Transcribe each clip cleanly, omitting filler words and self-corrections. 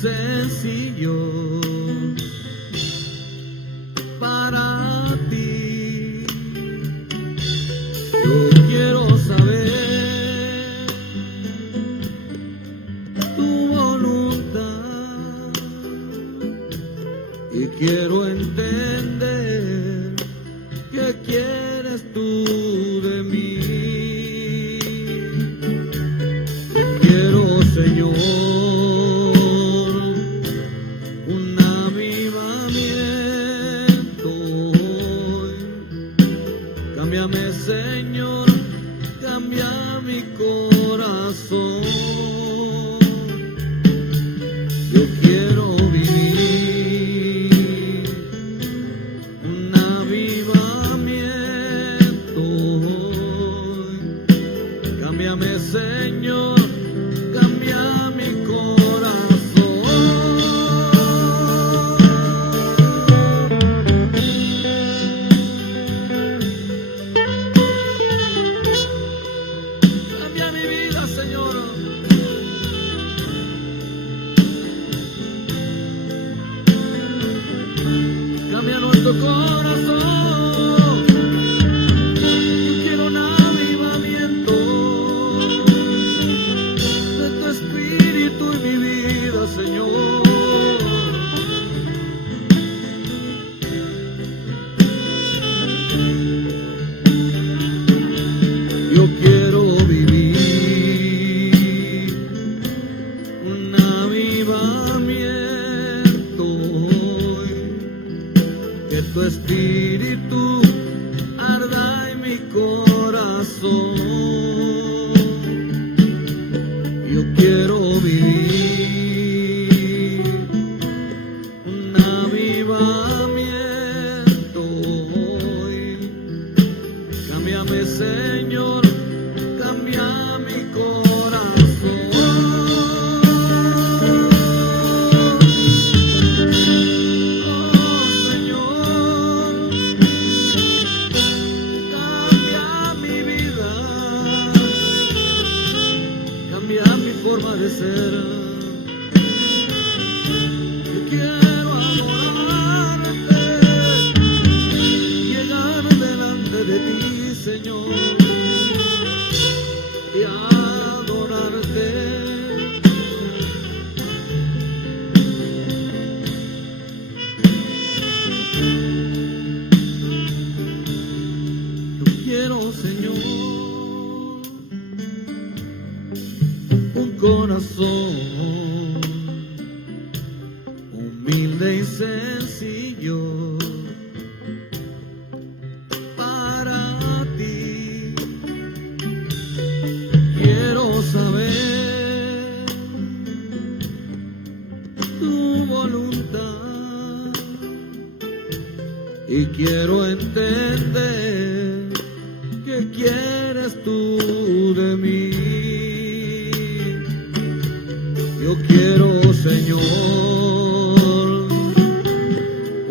sencillo para ti. Yo quiero saber tu voluntad y quiero entender qué quieres tú de mí. Quiero, Señor, un avivamiento hoy. Cámbiame, Señor, cambia mi corazón. Yo quiero vivir un avivamiento hoy. Cámbiame, Señor, cambia mi corazón. Cambia mi vida, Señor. Cambia nuestro corazón. Yo quiero un avivamiento de tu espíritu y mi vida, Señor. Yo quiero vivir un avivamiento hoy. Que tu espíritu arda en mi corazón. Yo quiero vivir un avivamiento hoy. Cámbiame, Señor, cambia mi corazón. Oh, Señor, cambia mi vida, cambia mi forma de ser. Yo quiero adorarte, llegar delante de ti, Señor, y adorarte. Yo quiero, Señor, un corazón humilde y sencillo para ti. Quiero saber tu voluntad y quiero entender qué quieres tú de mí. Yo quiero, Señor,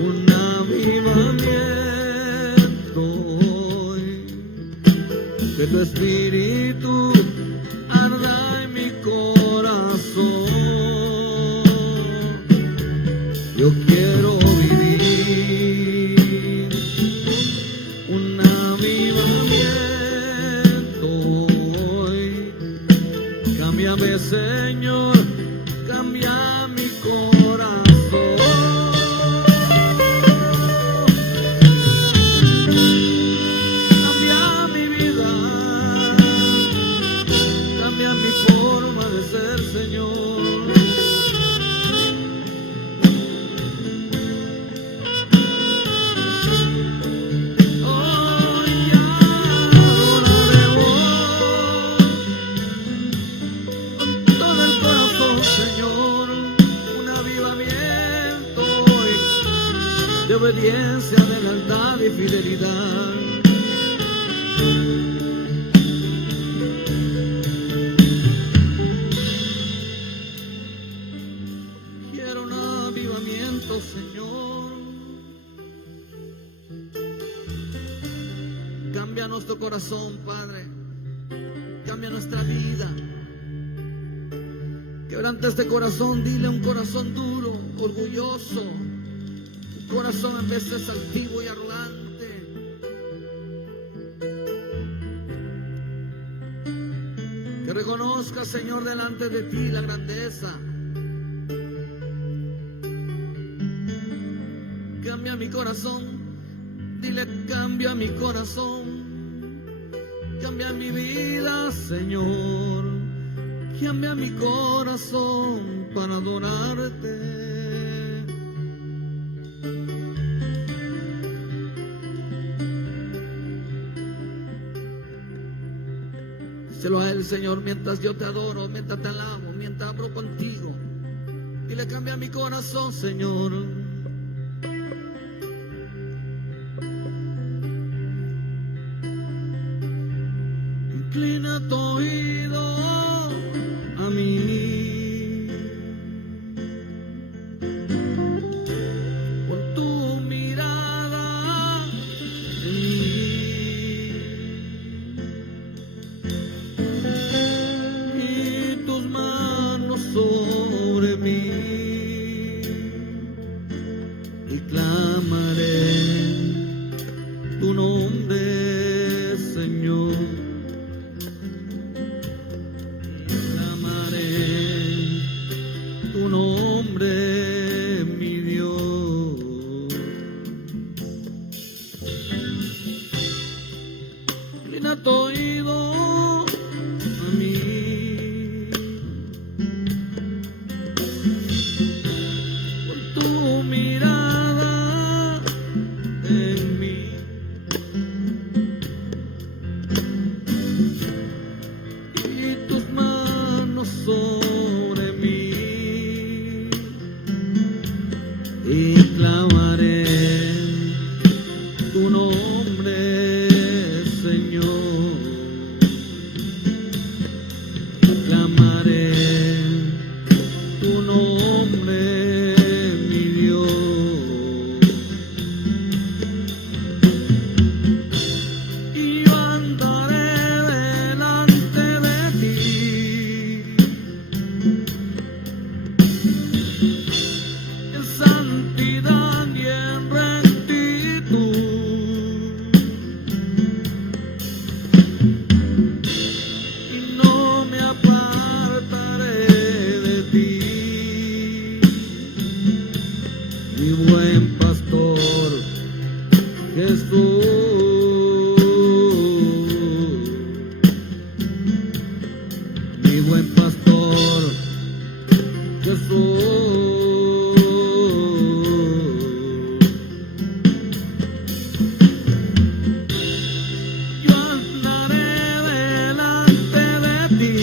un avivamiento hoy. Que tu espíritu arda en mi corazón. Yo quiero vivir un avivamiento hoy. Cámbiame, Señor, cambia mi corazón. Cambia mi vida, cambia mi forma de ser, Señor. Hoy adoraremos con todo el corazón, Señor, un avivamiento hoy de obediencia, de lealtad y fidelidad. Quiero un avivamiento, Señor. Cambia nuestro corazón, Padre. Cambia nuestra vida. Quebranta este corazón, dile un corazón duro, orgulloso, un corazón a veces altivo y arrogante. Que reconozca, Señor, delante de ti la grandeza. Cambia mi corazón, dile cambia mi corazón, cambia mi vida, Señor, cambia mi corazón para adorarte. Díselo a Él, Señor, mientras yo te adoro, mientras te alabo, mientras hablo contigo. Dile cambia mi corazón, Señor. Inclina tu oído a mí, pon tu mirada en mí, y tus manos sobre mí, y clamaré tu nombre, Señor. Tu nombre, mi Dios. Inclina tu oído a mí, pon tu mirada en mí, y tus manos sobre mí, y clamaré tu nombre, Señor. Clamaré tu nombre, mi Dios. Y yo andaré delante de ti, en santidad y en rectitud, y no me apartaré de ti, mi buen pastor Jesús, mi buen pastor Jesús. Yo andaré delante de ti,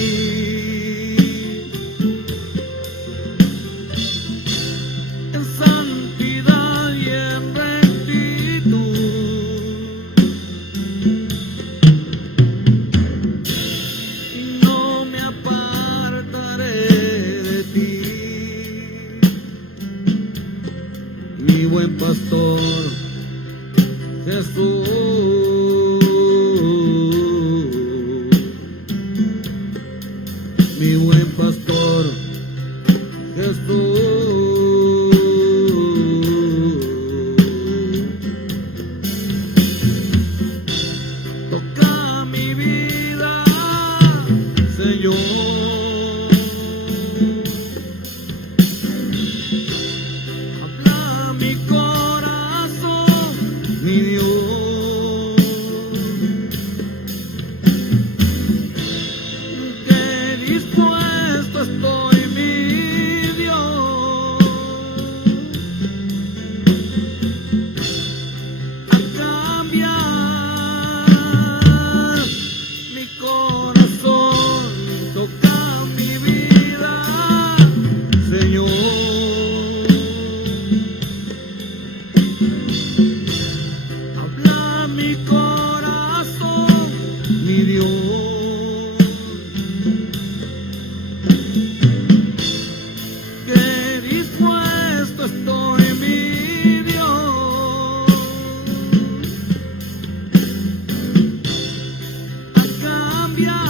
en santidad y en rectitud, y no me apartaré de ti, mi buen pastor Jesús, mi buen pastor Jesús. Toca mi vida, Señor. Habla mi corazón, mi Dios. Que dispuesto estoy, mi Dios, a cambiar mi corazón. Toca mi vida, Señor. Habla mi corazón, mi Dios. Que dispuesto estoy, mi Dios, a cambiar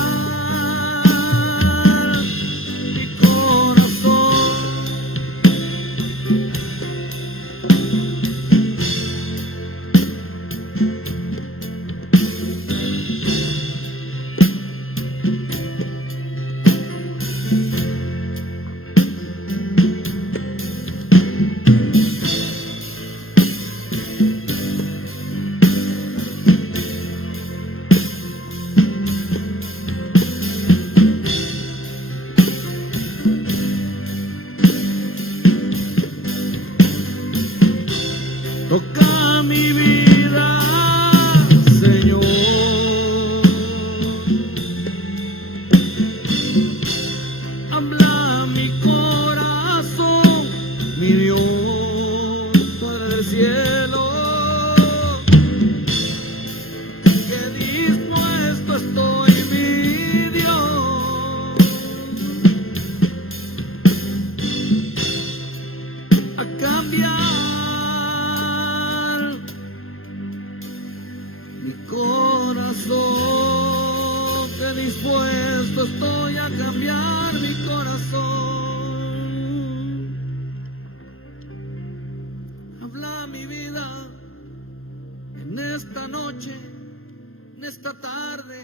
esta tarde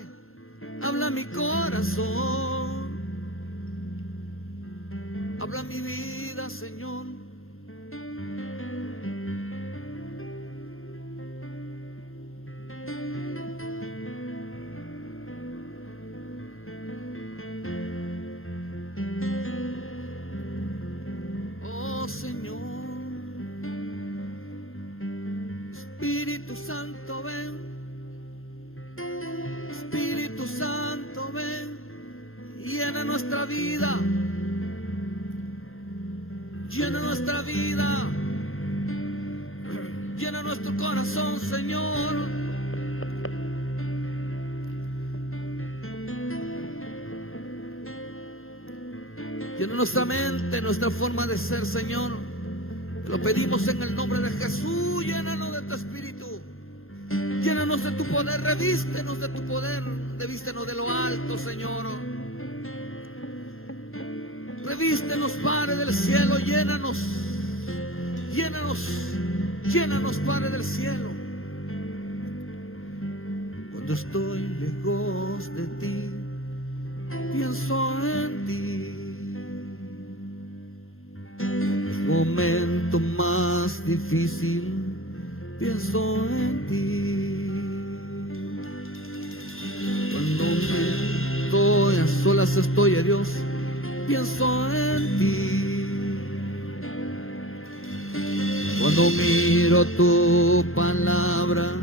habla mi corazón, habla mi vida, Señor. Oh Señor, Espíritu Santo, ven. Espíritu Santo, ven, llena nuestra vida, llena nuestra vida, llena nuestro corazón, Señor. Llena nuestra mente, nuestra forma de ser, Señor. Te lo pedimos en el nombre de Jesús. Llénanos de tu Espíritu, llénanos de tu poder, revístenos de tu poder, revístenos de lo alto, Señor. Revístenos, Padre del cielo, llénanos, llénanos, llénanos, Padre del cielo. Cuando estoy lejos de ti, pienso en ti. El momento más difícil, pienso en ti. Cuando me estoy a solas, estoy a Dios, pienso en ti. Cuando miro tu palabra,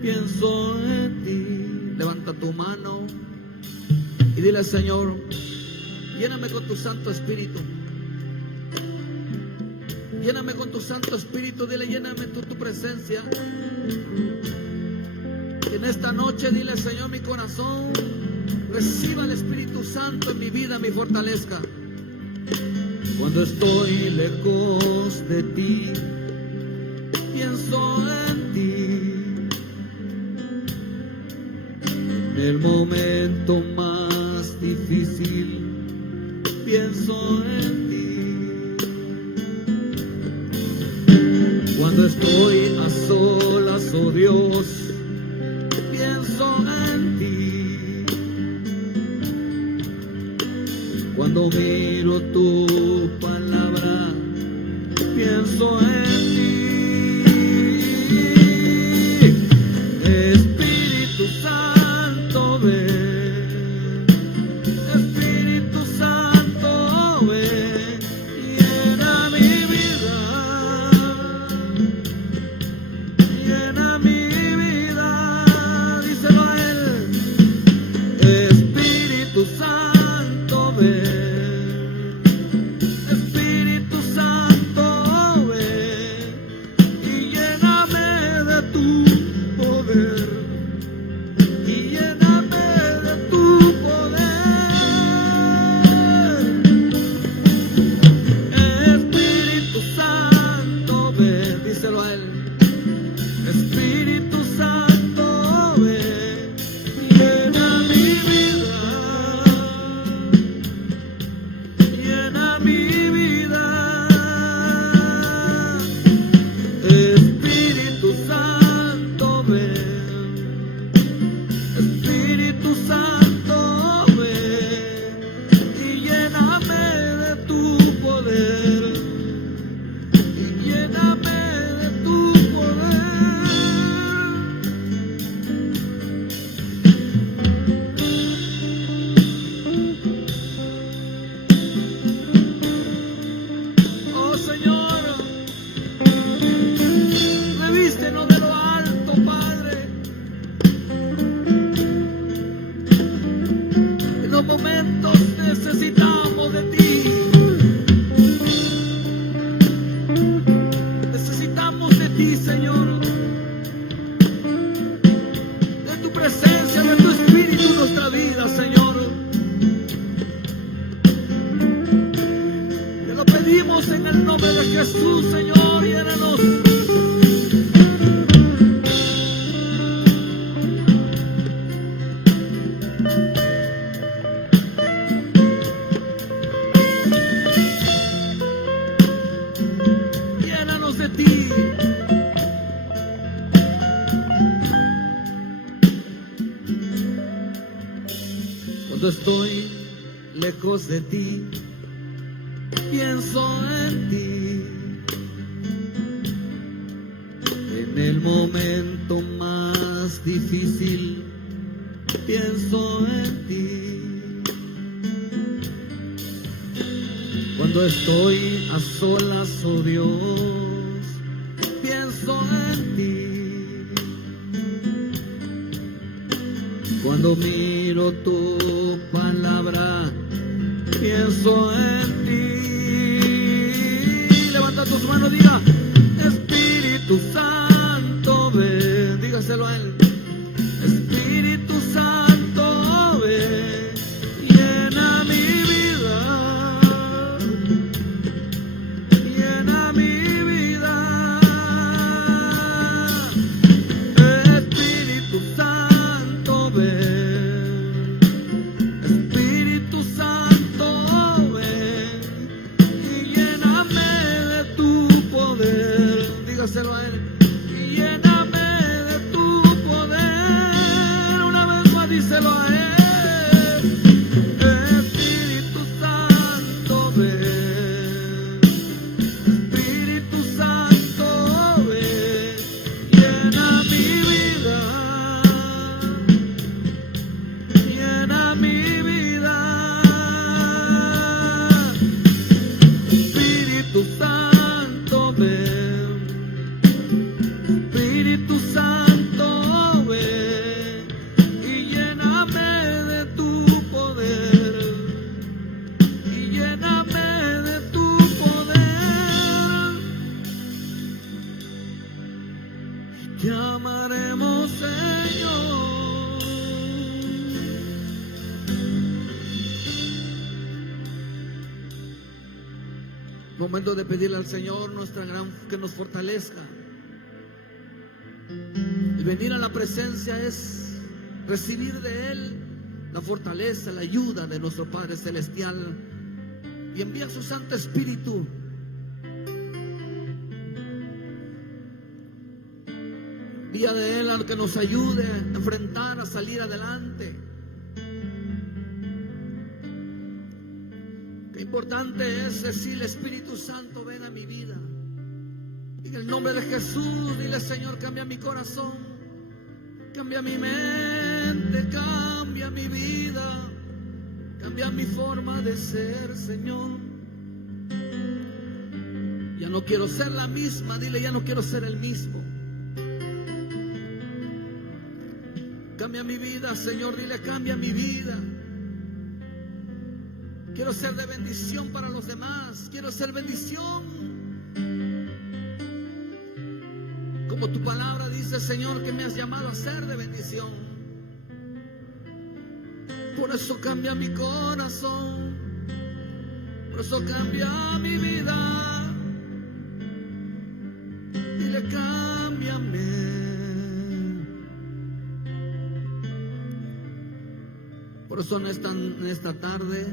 pienso en ti. Levanta tu mano y dile: Señor, lléname con tu Santo Espíritu. Lléname con tu Santo Espíritu, dile: lléname tu presencia. En esta noche dile: Señor, mi corazón reciba el Espíritu Santo en mi vida, me fortalezca. Cuando estoy lejos de ti, pienso en ti. En el momento más difícil, pienso en ti. Cuando estoy a solas, oh Dios, pienso en ti. Cuando miro tu palabra, pienso en ti. Espíritu Santo, ven. Espíritu Santo, ven. Llena mi vida. Llena mi vida, díselo a él. Espíritu Santo, ven. Espíritu Santo, ven. Y lléname de tu poder. Y lléname de tu poder. Espíritu Santo, ven, díselo a él. Espíritu Santo, ven, llena mi vida, llena mi vida. Espíritu Santo, ven. Espíritu Santo, ven y lléname de tu poder. Y lléname de tu poder. Oh Señor, revístenos de lo alto, Padre. En los momentos necesitamos de ti. Necesitamos de ti, Señor. De tu presencia, de tu Espíritu en nuestra vida, Señor. Te lo pedimos en el nombre de Jesús, Señor. Llénanos. Llénanos de ti. Cuando estoy lejos de ti, pienso en ti. En el momento más difícil, pienso en ti. Cuando estoy a solas, oh Dios, pienso en ti. Cuando miro tu palabra, pienso en ti. Levanta tus manos, diga: Espíritu Santo, ven. Dígaselo a él. Espíritu Santo, ven, llena mi vida, llena mi vida. Espíritu Santo, ven, Espíritu Santo, ven, y lléname de tu poder. Dígaselo a él. Díselo a él. Espíritu Santo, ven. Espíritu Santo, ven. Llena mi vida. Llena mi vida. Espíritu Santo, ven. Espíritu Santo, ven. Lléname de tu poder, y lléname de tu poder. Te amaremos, Señor. Momento de pedirle al Señor que nos fortalezca. El venir a la presencia es recibir de Él la fortaleza, la ayuda de nuestro Padre Celestial, y envía su Santo Espíritu. Envía de Él al que nos ayude a enfrentar, a salir adelante. Qué importante es decirle: Espíritu Santo, ven a mi vida. En el nombre de Jesús, dile: Señor, cambia mi corazón, cambia mi mente, cambia mi vida, cambia mi forma de ser, Señor. Ya no quiero ser la misma, dile: ya no quiero ser el mismo. Cambia mi vida, Señor, dile: cambia mi vida. Quiero ser de bendición para los demás, quiero ser bendición. Como tu palabra dice, Señor, que me has llamado a ser de bendición. Por eso cambia mi corazón, por eso cambia mi vida. Dile: cámbiame. Por eso en esta tarde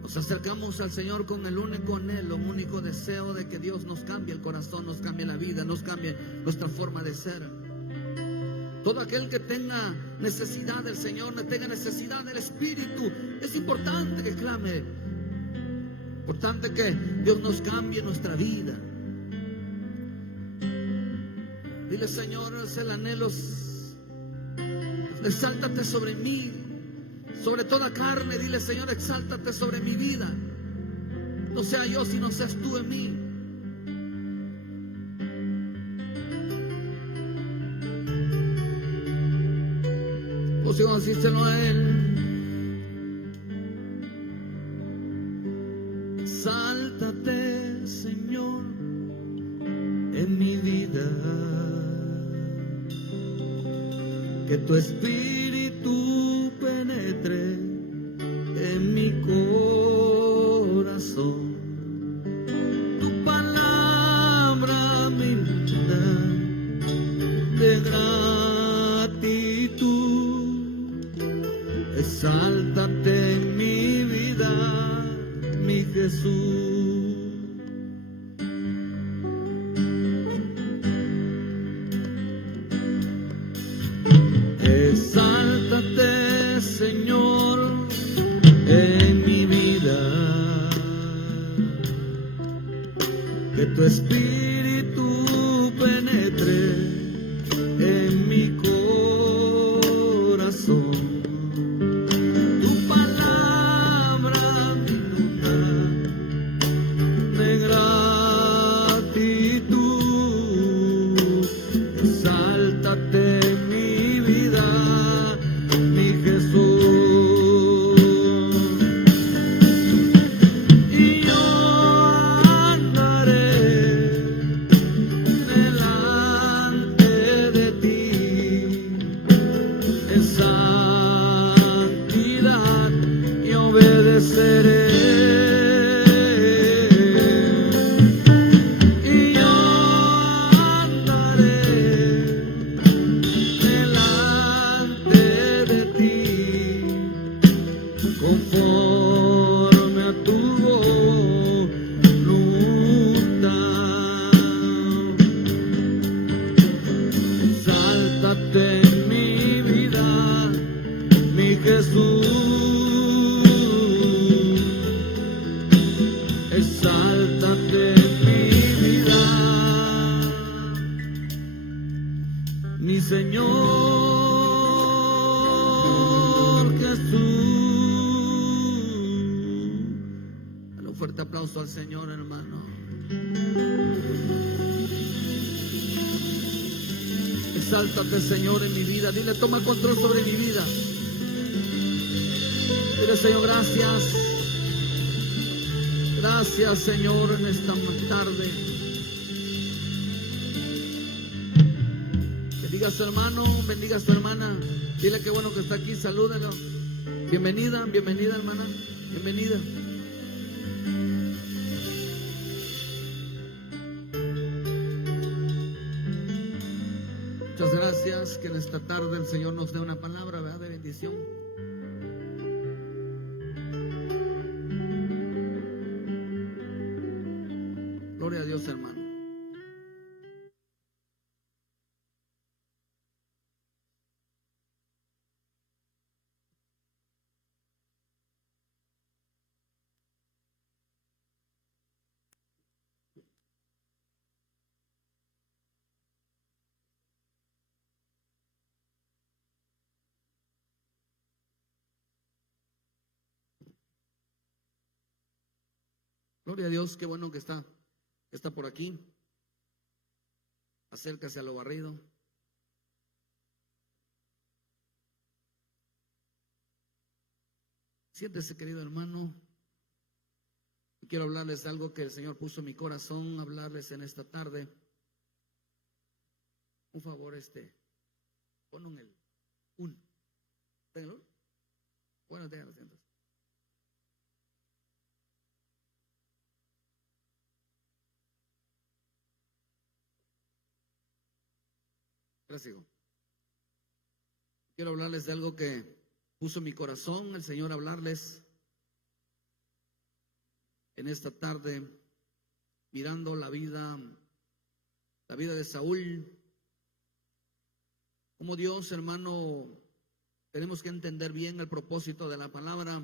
nos acercamos al Señor con el único anhelo, un único deseo de que Dios nos cambie el corazón, nos cambie la vida, nos cambie nuestra forma de ser. Todo aquel que tenga necesidad del Señor, tenga necesidad del Espíritu, es importante que clame. Importante que Dios nos cambie nuestra vida. Dile: Señor, es el anhelo. Exáltate sobre mí, sobre toda carne. Dile: Señor, exáltate sobre mi vida. No sea yo, sino seas tú en mí. Pues yo díselo a Él. Exáltate, Señor, en mi vida. Que tu Espíritu penetre en mi corazón. Tu palabra me inunda de gratitud. Exáltate en mi vida, mi Jesús. Exáltate, Señor, que tu espíritu penetre en mi corazón. Tu palabra me inunda de gratitud. Exáltate en mi vida, mi Jesús. Y yo andaré delante de ti en santidad y obedeceré. Y yo andaré delante de ti conforme a tu voluntad. Exáltate en mi vida, mi Jesús. Exáltate en mi vida, mi Señor Jesús. Dale un fuerte aplauso al Señor, hermano. Exáltate, Señor, en mi vida. Dile, toma control sobre mi vida. Dile, Señor, gracias. Gracias, Señor, en esta tarde. Bendiga a su hermano, bendiga a su hermana. Dile que bueno que está aquí, salúdalo. Bienvenida, bienvenida, hermana. Bienvenida. Muchas gracias. Que en esta tarde el Señor nos dé una palabra, ¿verdad?, de bendición. Gloria a Dios, hermano. Gloria a Dios, qué bueno que está por aquí. Acércase a lo barrido. Siéntese, querido hermano. Quiero hablarles de algo que el Señor puso en mi corazón, hablarles en esta tarde. Un favor, pon un. ¿Téngalo? Bueno, téngalo, siéntese. Gracias. Quiero hablarles de algo que puso en mi corazón el Señor, hablarles en esta tarde, mirando la vida de Saúl. Como Dios, hermano, tenemos que entender bien el propósito de la palabra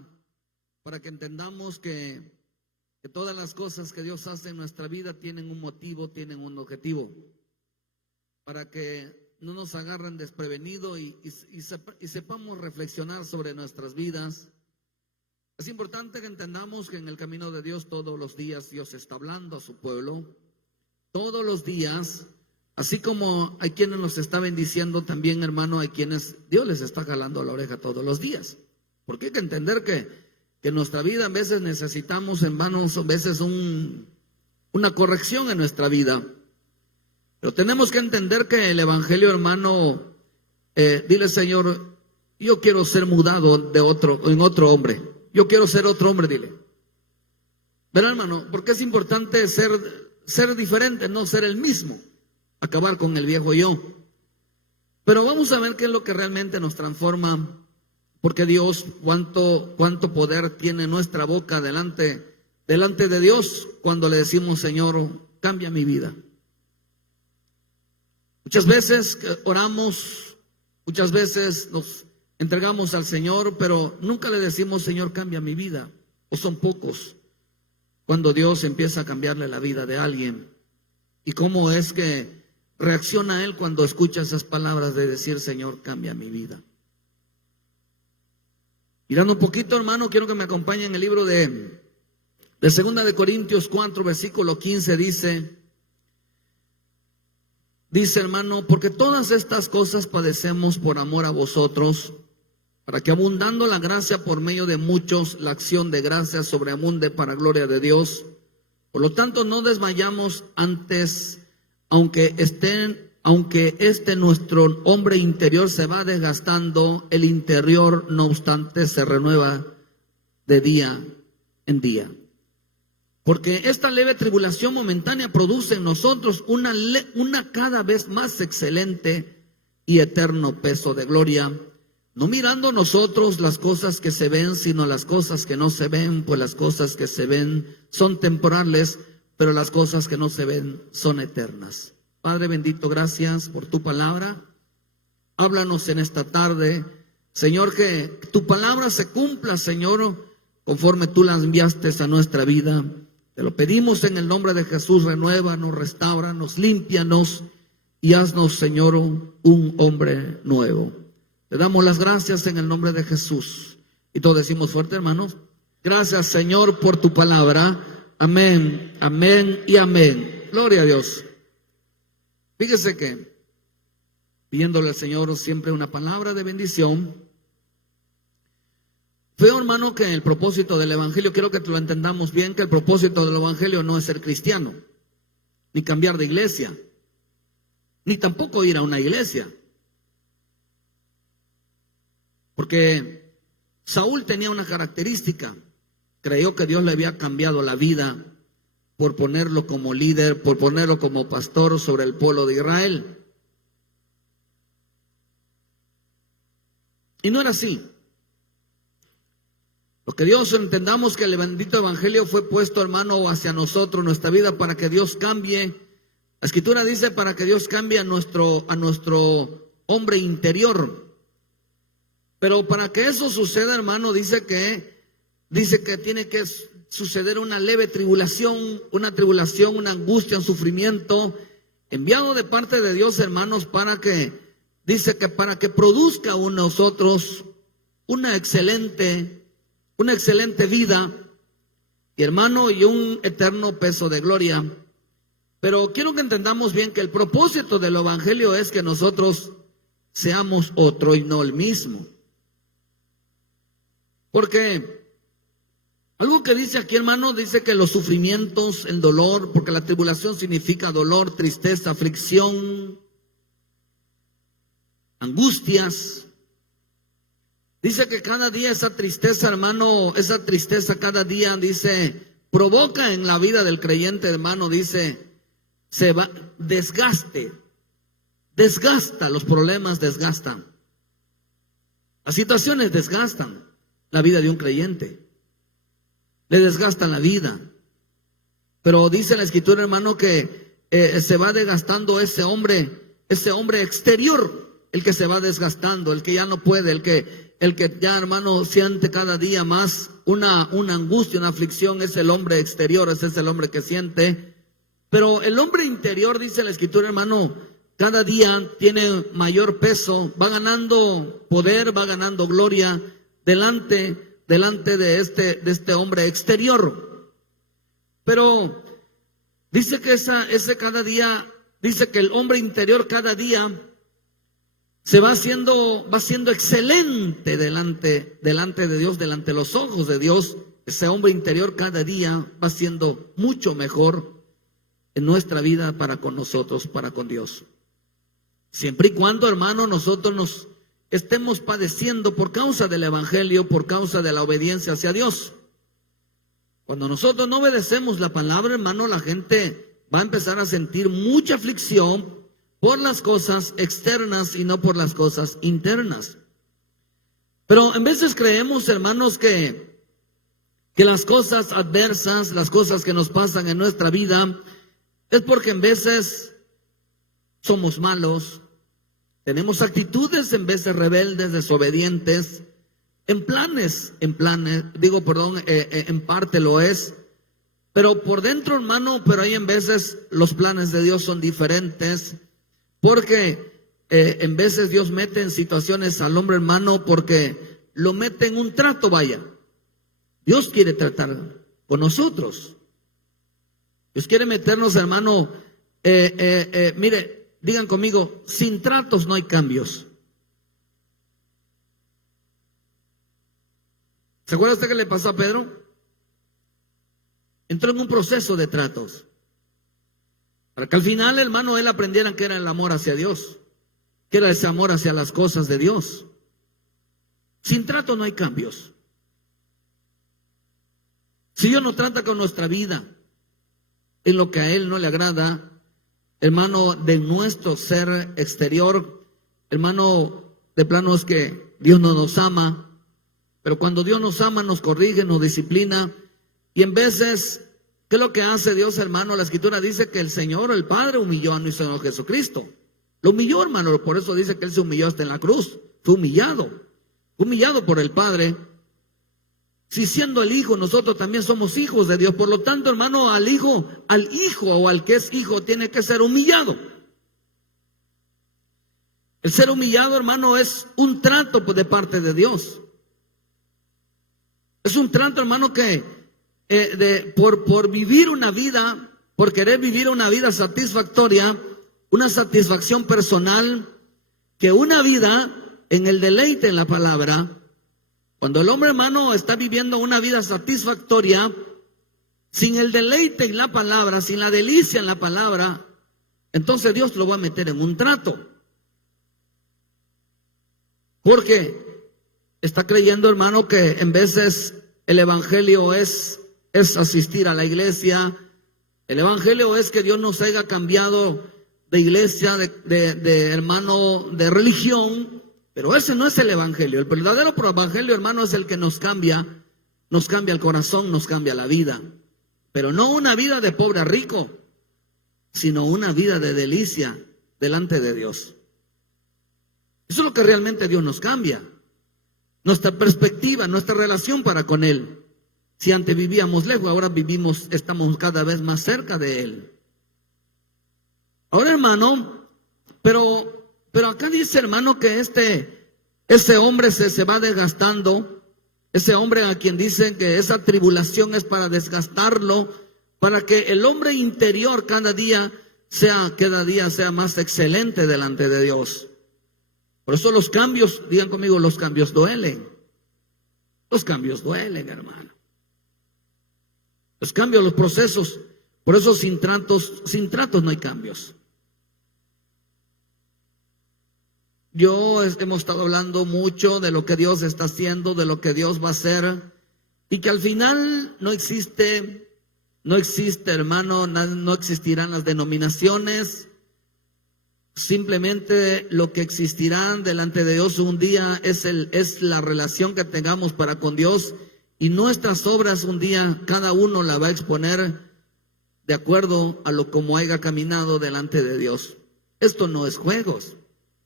para que entendamos que todas las cosas que Dios hace en nuestra vida tienen un motivo, tienen un objetivo, para que no nos agarren desprevenido y sepamos reflexionar sobre nuestras vidas. Es importante que entendamos que en el camino de Dios todos los días Dios está hablando a su pueblo, todos los días, así como hay quienes nos está bendiciendo también, hermano, hay quienes Dios les está jalando la oreja todos los días, porque hay que entender que en nuestra vida a veces necesitamos, hermanos, a veces una corrección en nuestra vida. Pero tenemos que entender que el evangelio, hermano, dile, Señor, yo quiero ser mudado en otro hombre. Yo quiero ser otro hombre, dile. Verá, hermano, porque es importante ser diferente, no ser el mismo. Acabar con el viejo yo. Pero vamos a ver qué es lo que realmente nos transforma. Porque Dios, cuánto poder tiene nuestra boca delante de Dios cuando le decimos, Señor, cambia mi vida. Muchas veces oramos, muchas veces nos entregamos al Señor, pero nunca le decimos, Señor, cambia mi vida. O son pocos cuando Dios empieza a cambiarle la vida de alguien. Y cómo es que reacciona él cuando escucha esas palabras de decir: Señor, cambia mi vida. Mirando un poquito, hermano, quiero que me acompañen en el libro de 2 de Corintios 4, versículo 15, dice, hermano: porque todas estas cosas padecemos por amor a vosotros, para que abundando la gracia por medio de muchos, la acción de gracia sobreabunde para gloria de Dios. Por lo tanto, no desmayamos antes, aunque nuestro hombre interior se va desgastando, el interior, no obstante, se renueva de día en día. Porque esta leve tribulación momentánea produce en nosotros una cada vez más excelente y eterno peso de gloria, no mirando nosotros las cosas que se ven, sino las cosas que no se ven, pues las cosas que se ven son temporales, pero las cosas que no se ven son eternas. Padre bendito, gracias por tu palabra. Háblanos en esta tarde, Señor, que tu palabra se cumpla, Señor, conforme tú la enviaste a nuestra vida. Te lo pedimos en el nombre de Jesús. Renuévanos, restáuranos, límpianos y haznos, Señor, un hombre nuevo. Te damos las gracias en el nombre de Jesús. Y todos decimos fuerte, hermanos: gracias, Señor, por tu palabra. Amén, amén y amén. Gloria a Dios. Fíjese que pidiéndole al Señor siempre una palabra de bendición. Veo, hermano, que el propósito del evangelio, quiero que lo entendamos bien, que el propósito del evangelio no es ser cristiano, ni cambiar de iglesia, ni tampoco ir a una iglesia. Porque Saúl tenía una característica: creyó que Dios le había cambiado la vida por ponerlo como líder, por ponerlo como pastor sobre el pueblo de Israel. Y no era así. Lo que Dios, entendamos que el bendito evangelio fue puesto, hermano, hacia nosotros, nuestra vida, para que Dios cambie. La escritura dice: para que Dios cambie a nuestro hombre interior. Pero para que eso suceda, hermano, dice que tiene que suceder una leve tribulación, una angustia, un sufrimiento, enviado de parte de Dios, hermanos, para que produzca en nosotros una excelente vida, y hermano, y un eterno peso de gloria. Pero quiero que entendamos bien que el propósito del evangelio es que nosotros seamos otro y no el mismo. Porque algo que dice aquí, hermano, dice que los sufrimientos, el dolor, porque la tribulación significa dolor, tristeza, aflicción, angustias. Dice que cada día esa tristeza, hermano, esa tristeza cada día, dice, provoca en la vida del creyente, hermano, dice, desgasta, los problemas desgastan, las situaciones desgastan la vida de un creyente, le desgastan la vida. Pero dice la escritura, hermano, que se va desgastando ese hombre exterior, el que se va desgastando, el que ya no puede, el que ya, hermano, siente cada día más una angustia, una aflicción. Es el hombre exterior, ese es el hombre que siente. Pero el hombre interior, dice la escritura, hermano, cada día tiene mayor peso, va ganando poder, va ganando gloria delante de este hombre exterior. Pero dice que ese cada día, dice que el hombre interior cada día va siendo excelente delante de Dios, delante de los ojos de Dios. Ese hombre interior cada día va siendo mucho mejor en nuestra vida para con nosotros, para con Dios. Siempre y cuando, hermano, nosotros nos estemos padeciendo por causa del evangelio, por causa de la obediencia hacia Dios. Cuando nosotros no obedecemos la palabra, hermano, la gente va a empezar a sentir mucha aflicción por las cosas externas y no por las cosas internas. Pero en veces creemos, hermanos, que las cosas adversas, las cosas que nos pasan en nuestra vida, es porque en veces somos malos, tenemos actitudes en veces rebeldes, desobedientes, en parte lo es, Pero por dentro, hermano, pero hay en veces los planes de Dios son diferentes, porque en veces Dios mete en situaciones al hombre, hermano, porque lo mete en un trato, vaya. Dios quiere tratar con nosotros. Dios quiere meternos, hermano, mire, digan conmigo, sin tratos no hay cambios. ¿Se acuerda usted qué le pasó a Pedro? Entró en un proceso de tratos, para que al final, hermano, él aprendiera que era el amor hacia Dios, que era ese amor hacia las cosas de Dios. Sin trato no hay cambios. Si Dios no trata con nuestra vida en lo que a Él no le agrada, hermano, de nuestro ser exterior, hermano, de plano es que Dios no nos ama, pero cuando Dios nos ama, nos corrige, nos disciplina, y en veces, ¿qué es lo que hace Dios, hermano? La Escritura dice que el Señor, el Padre, humilló a nuestro Señor Jesucristo. Lo humilló, hermano, por eso dice que Él se humilló hasta en la cruz. Fue humillado por el Padre. Si siendo el Hijo, nosotros también somos hijos de Dios. Por lo tanto, hermano, al hijo o al que es hijo tiene que ser humillado. El ser humillado, hermano, es un trato de parte de Dios. Es un trato, hermano, que por vivir una vida, por querer vivir una vida satisfactoria, una satisfacción personal, que una vida en el deleite en la palabra. Cuando el hombre, hermano, está viviendo una vida satisfactoria, sin el deleite en la palabra, sin la delicia en la palabra, entonces Dios lo va a meter en un trato. Porque está creyendo, hermano, que en veces el evangelio es asistir a la iglesia. El evangelio es que Dios nos haya cambiado de iglesia, de hermano, de religión. Pero ese no es el evangelio. El verdadero evangelio, hermano, es el que nos cambia el corazón, nos cambia la vida. Pero no una vida de pobre a rico, sino una vida de delicia delante de Dios. Eso es lo que realmente Dios nos cambia. Nuestra perspectiva, nuestra relación para con Él. Si antes vivíamos lejos, ahora estamos cada vez más cerca de Él. Ahora, hermano, pero acá dice, hermano, que ese hombre se va desgastando. Ese hombre a quien dicen que esa tribulación es para desgastarlo, para que el hombre interior cada día sea más excelente delante de Dios. Por eso los cambios, digan conmigo, los cambios duelen. Los cambios duelen, hermano. Los cambios, los procesos. Por eso sin tratos no hay cambios. Hemos estado hablando mucho de lo que Dios está haciendo, de lo que Dios va a hacer, y que al final no existe, hermano, no existirán las denominaciones. Simplemente lo que existirán delante de Dios un día es la relación que tengamos para con Dios, y nuestras obras un día cada uno la va a exponer de acuerdo a lo como haya caminado delante de Dios. Esto no es juegos.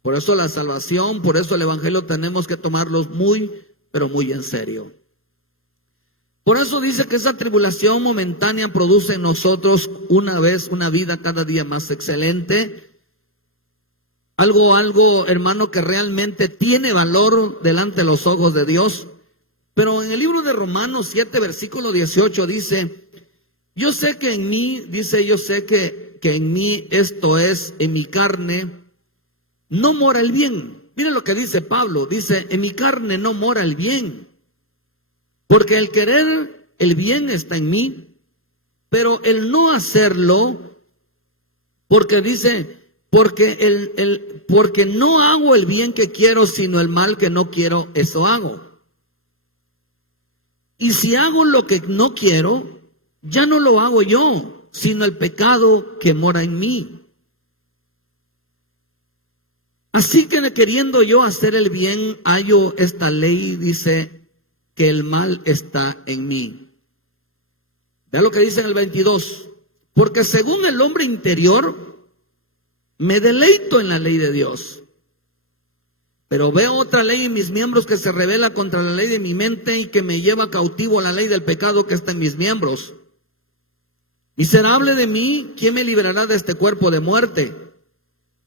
Por eso la salvación, por eso el evangelio tenemos que tomarlos muy, pero muy en serio. Por eso dice que esa tribulación momentánea produce en nosotros una vida cada día más excelente. Algo, hermano, que realmente tiene valor delante de los ojos de Dios. Pero en el libro de Romanos 7, versículo 18 dice, yo sé que en mí, esto es, en mi carne, no mora el bien. Miren lo que dice Pablo, dice, en mi carne no mora el bien. Porque el querer el bien está en mí, pero el no hacerlo, porque dice, porque no hago el bien que quiero, sino el mal que no quiero, eso hago. Y si hago lo que no quiero, ya no lo hago yo, sino el pecado que mora en mí. Así que queriendo yo hacer el bien, hallo esta ley, dice, que el mal está en mí. Vean lo que dice en el 22. Porque según el hombre interior, me deleito en la ley de Dios. Pero veo otra ley en mis miembros que se rebela contra la ley de mi mente y que me lleva cautivo a la ley del pecado que está en mis miembros. Miserable de mí, ¿quién me librará de este cuerpo de muerte?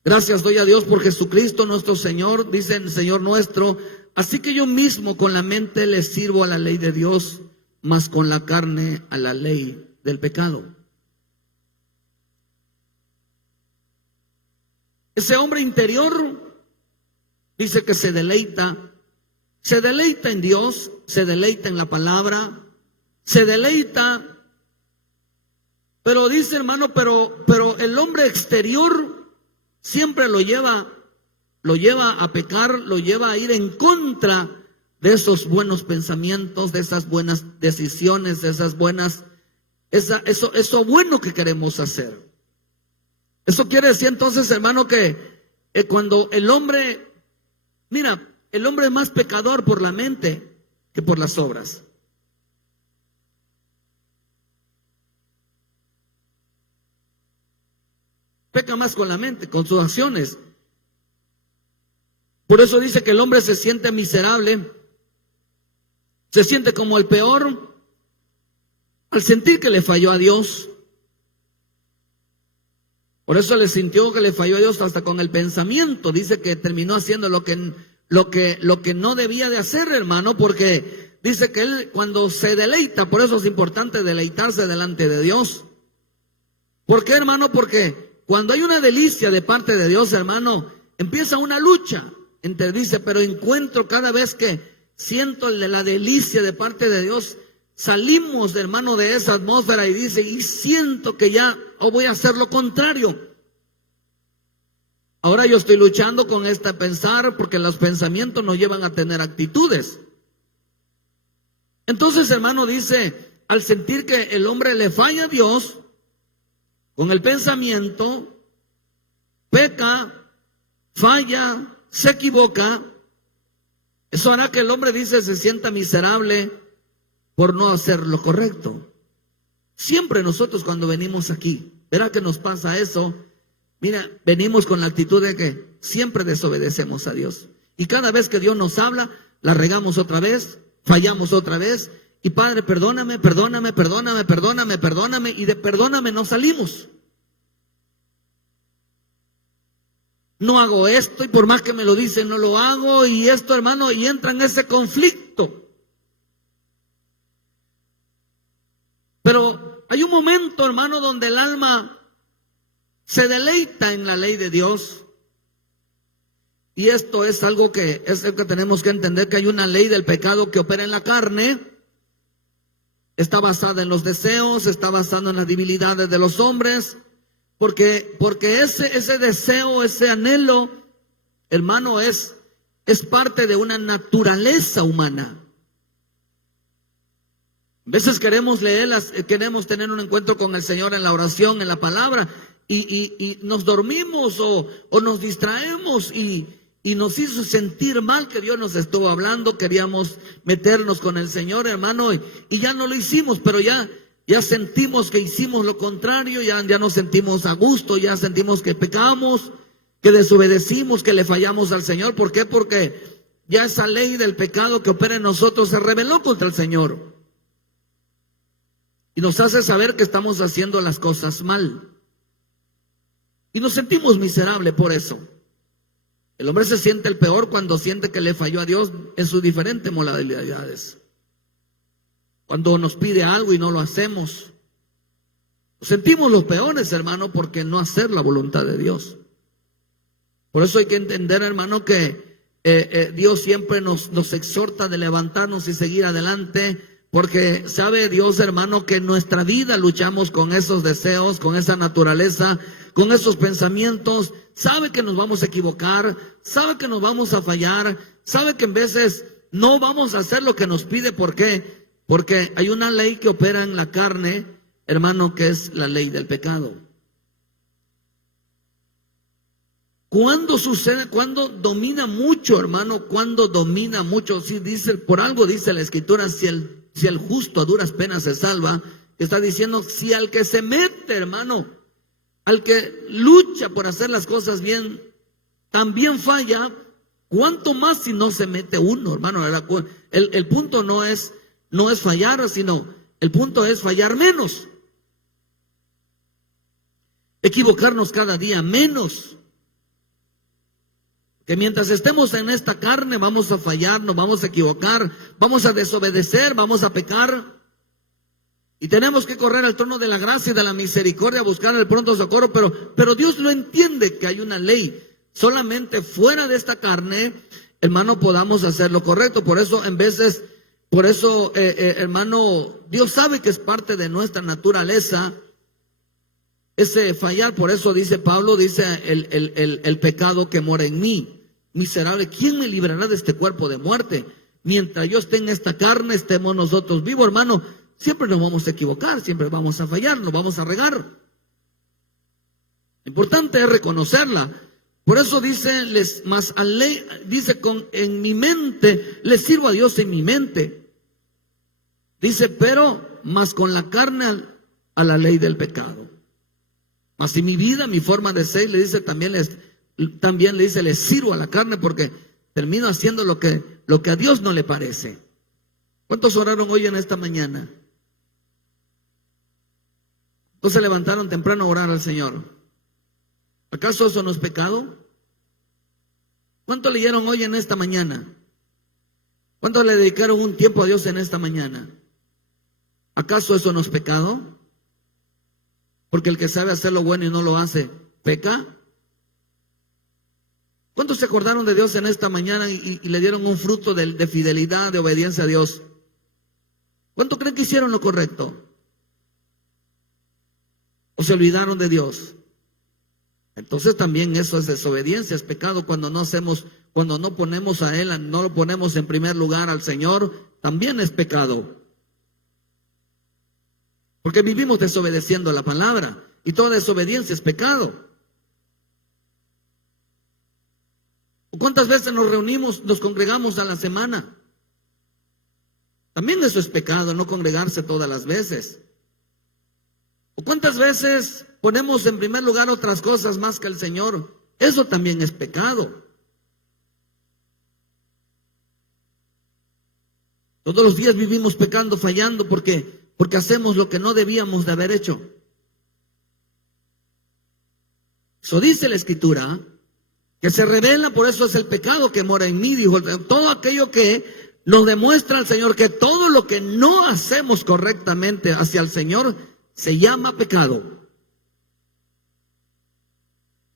Gracias doy a Dios por Jesucristo nuestro Señor, dice el Señor nuestro. Así que yo mismo con la mente le sirvo a la ley de Dios, mas con la carne a la ley del pecado. Ese hombre interior dice que se deleita en Dios, se deleita en la palabra, se deleita, pero dice, hermano, pero el hombre exterior siempre lo lleva a pecar, lo lleva a ir en contra de esos buenos pensamientos, de esas buenas decisiones, de esas buenas, eso bueno que queremos hacer. Eso quiere decir entonces, hermano, que cuando el hombre, mira, el hombre es más pecador por la mente que por las obras. Peca más con la mente, con sus acciones. Por eso dice que el hombre se siente miserable, se siente como el peor al sentir que le falló a Dios. Por eso le sintió que le falló a Dios hasta con el pensamiento. Dice que terminó haciendo lo que no debía de hacer, hermano, porque dice que él cuando se deleita, por eso es importante deleitarse delante de Dios. ¿Por qué, hermano? Porque cuando hay una delicia de parte de Dios, hermano, empieza una lucha. Dice, pero encuentro cada vez que siento la delicia de parte de Dios, salimos, hermano, de esa atmósfera y dice, y siento que ya voy a hacer lo contrario. Ahora yo estoy luchando con este pensar porque los pensamientos nos llevan a tener actitudes. Entonces, hermano, dice, al sentir que el hombre le falla a Dios, con el pensamiento, peca, falla, se equivoca, eso hará que el hombre, dice, se sienta miserable por no hacer lo correcto. Siempre nosotros cuando venimos aquí, verá que nos pasa eso. Mira, venimos con la actitud de que siempre desobedecemos a Dios. Y cada vez que Dios nos habla, la regamos otra vez, fallamos otra vez. Y Padre, perdóname, perdóname, perdóname, perdóname, perdóname. Y de perdóname no salimos. No hago esto y por más que me lo dicen no lo hago. Y esto, hermano, y entra en ese conflicto. Pero hay un momento, hermano, donde el alma se deleita en la ley de Dios. Y esto es algo que tenemos que entender, que hay una ley del pecado que opera en la carne. Está basada en los deseos, está basada en las debilidades de los hombres. Porque ese deseo, ese anhelo, hermano, es parte de una naturaleza humana. A veces queremos queremos tener un encuentro con el Señor en la oración, en la palabra, y nos dormimos o nos distraemos y nos hizo sentir mal que Dios nos estuvo hablando. Queríamos meternos con el Señor, hermano, y ya no lo hicimos, pero ya sentimos que hicimos lo contrario, ya nos sentimos a gusto, ya sentimos que pecamos, que desobedecimos, que le fallamos al Señor. ¿Por qué? Porque ya esa ley del pecado que opera en nosotros se rebeló contra el Señor. Y nos hace saber que estamos haciendo las cosas mal. Y nos sentimos miserables por eso. El hombre se siente el peor cuando siente que le falló a Dios en sus diferentes modalidades. Cuando nos pide algo y no lo hacemos, nos sentimos los peores, hermano, porque no hacer la voluntad de Dios. Por eso hay que entender, hermano, que Dios siempre nos exhorta de levantarnos y seguir adelante, porque sabe Dios, hermano, que en nuestra vida luchamos con esos deseos, con esa naturaleza, con esos pensamientos. Sabe que nos vamos a equivocar, sabe que nos vamos a fallar, sabe que en veces no vamos a hacer lo que nos pide. ¿Por qué? Porque hay una ley que opera en la carne, hermano, que es la ley del pecado. ¿Cuándo sucede? ¿Cuándo domina mucho, hermano? ¿Cuándo domina mucho? Sí, dice, por algo dice la Escritura, si el justo a duras penas se salva, está diciendo, si al que se mete, hermano, al que lucha por hacer las cosas bien, también falla, ¿cuánto más si no se mete uno, hermano? El punto no es fallar, sino el punto es fallar menos. equivocarnos cada día menos. Que mientras estemos en esta carne vamos a fallar, nos vamos a equivocar, vamos a desobedecer, vamos a pecar. Y tenemos que correr al trono de la gracia y de la misericordia a buscar el pronto socorro, pero Dios lo entiende que hay una ley. Solamente fuera de esta carne, hermano, podamos hacer lo correcto. Por eso, hermano, Dios sabe que es parte de nuestra naturaleza ese fallar. Por eso dice Pablo, dice el pecado que mora en mí. Miserable, ¿quién me librará de este cuerpo de muerte? Mientras yo esté en esta carne, estemos nosotros vivos, hermano. Siempre nos vamos a equivocar, siempre vamos a fallar, nos vamos a regar. Lo importante es reconocerla. Por eso dice, en mi mente, le sirvo a Dios en mi mente. Dice, pero más con la carne a la ley del pecado. Mas en mi vida, mi forma de ser, le dice también le dice, le sirvo a la carne porque termino haciendo lo que a Dios no le parece. ¿Cuántos oraron hoy en esta mañana? ¿Cuántos se levantaron temprano a orar al Señor? ¿Acaso eso no es pecado? ¿Cuántos leyeron hoy en esta mañana? ¿Cuántos le dedicaron un tiempo a Dios en esta mañana? ¿Acaso eso no es pecado? Porque el que sabe hacer lo bueno y no lo hace, ¿peca? ¿Cuántos se acordaron de Dios en esta mañana y le dieron un fruto de fidelidad, de obediencia a Dios? ¿Cuántos creen que hicieron lo correcto? ¿O se olvidaron de Dios? Entonces también eso es desobediencia, es pecado cuando no ponemos a Él, no lo ponemos en primer lugar al Señor, también es pecado. Porque vivimos desobedeciendo la palabra y toda desobediencia es pecado. ¿Cuántas veces nos reunimos, nos congregamos a la semana? También eso es pecado, no congregarse todas las veces. ¿O cuántas veces ponemos en primer lugar otras cosas más que el Señor? Eso también es pecado. Todos los días vivimos pecando, fallando, porque hacemos lo que no debíamos de haber hecho. Eso dice la Escritura, que se revela, por eso es el pecado que mora en mí, dijo. Todo aquello que nos demuestra al Señor que todo lo que no hacemos correctamente hacia el Señor se llama pecado.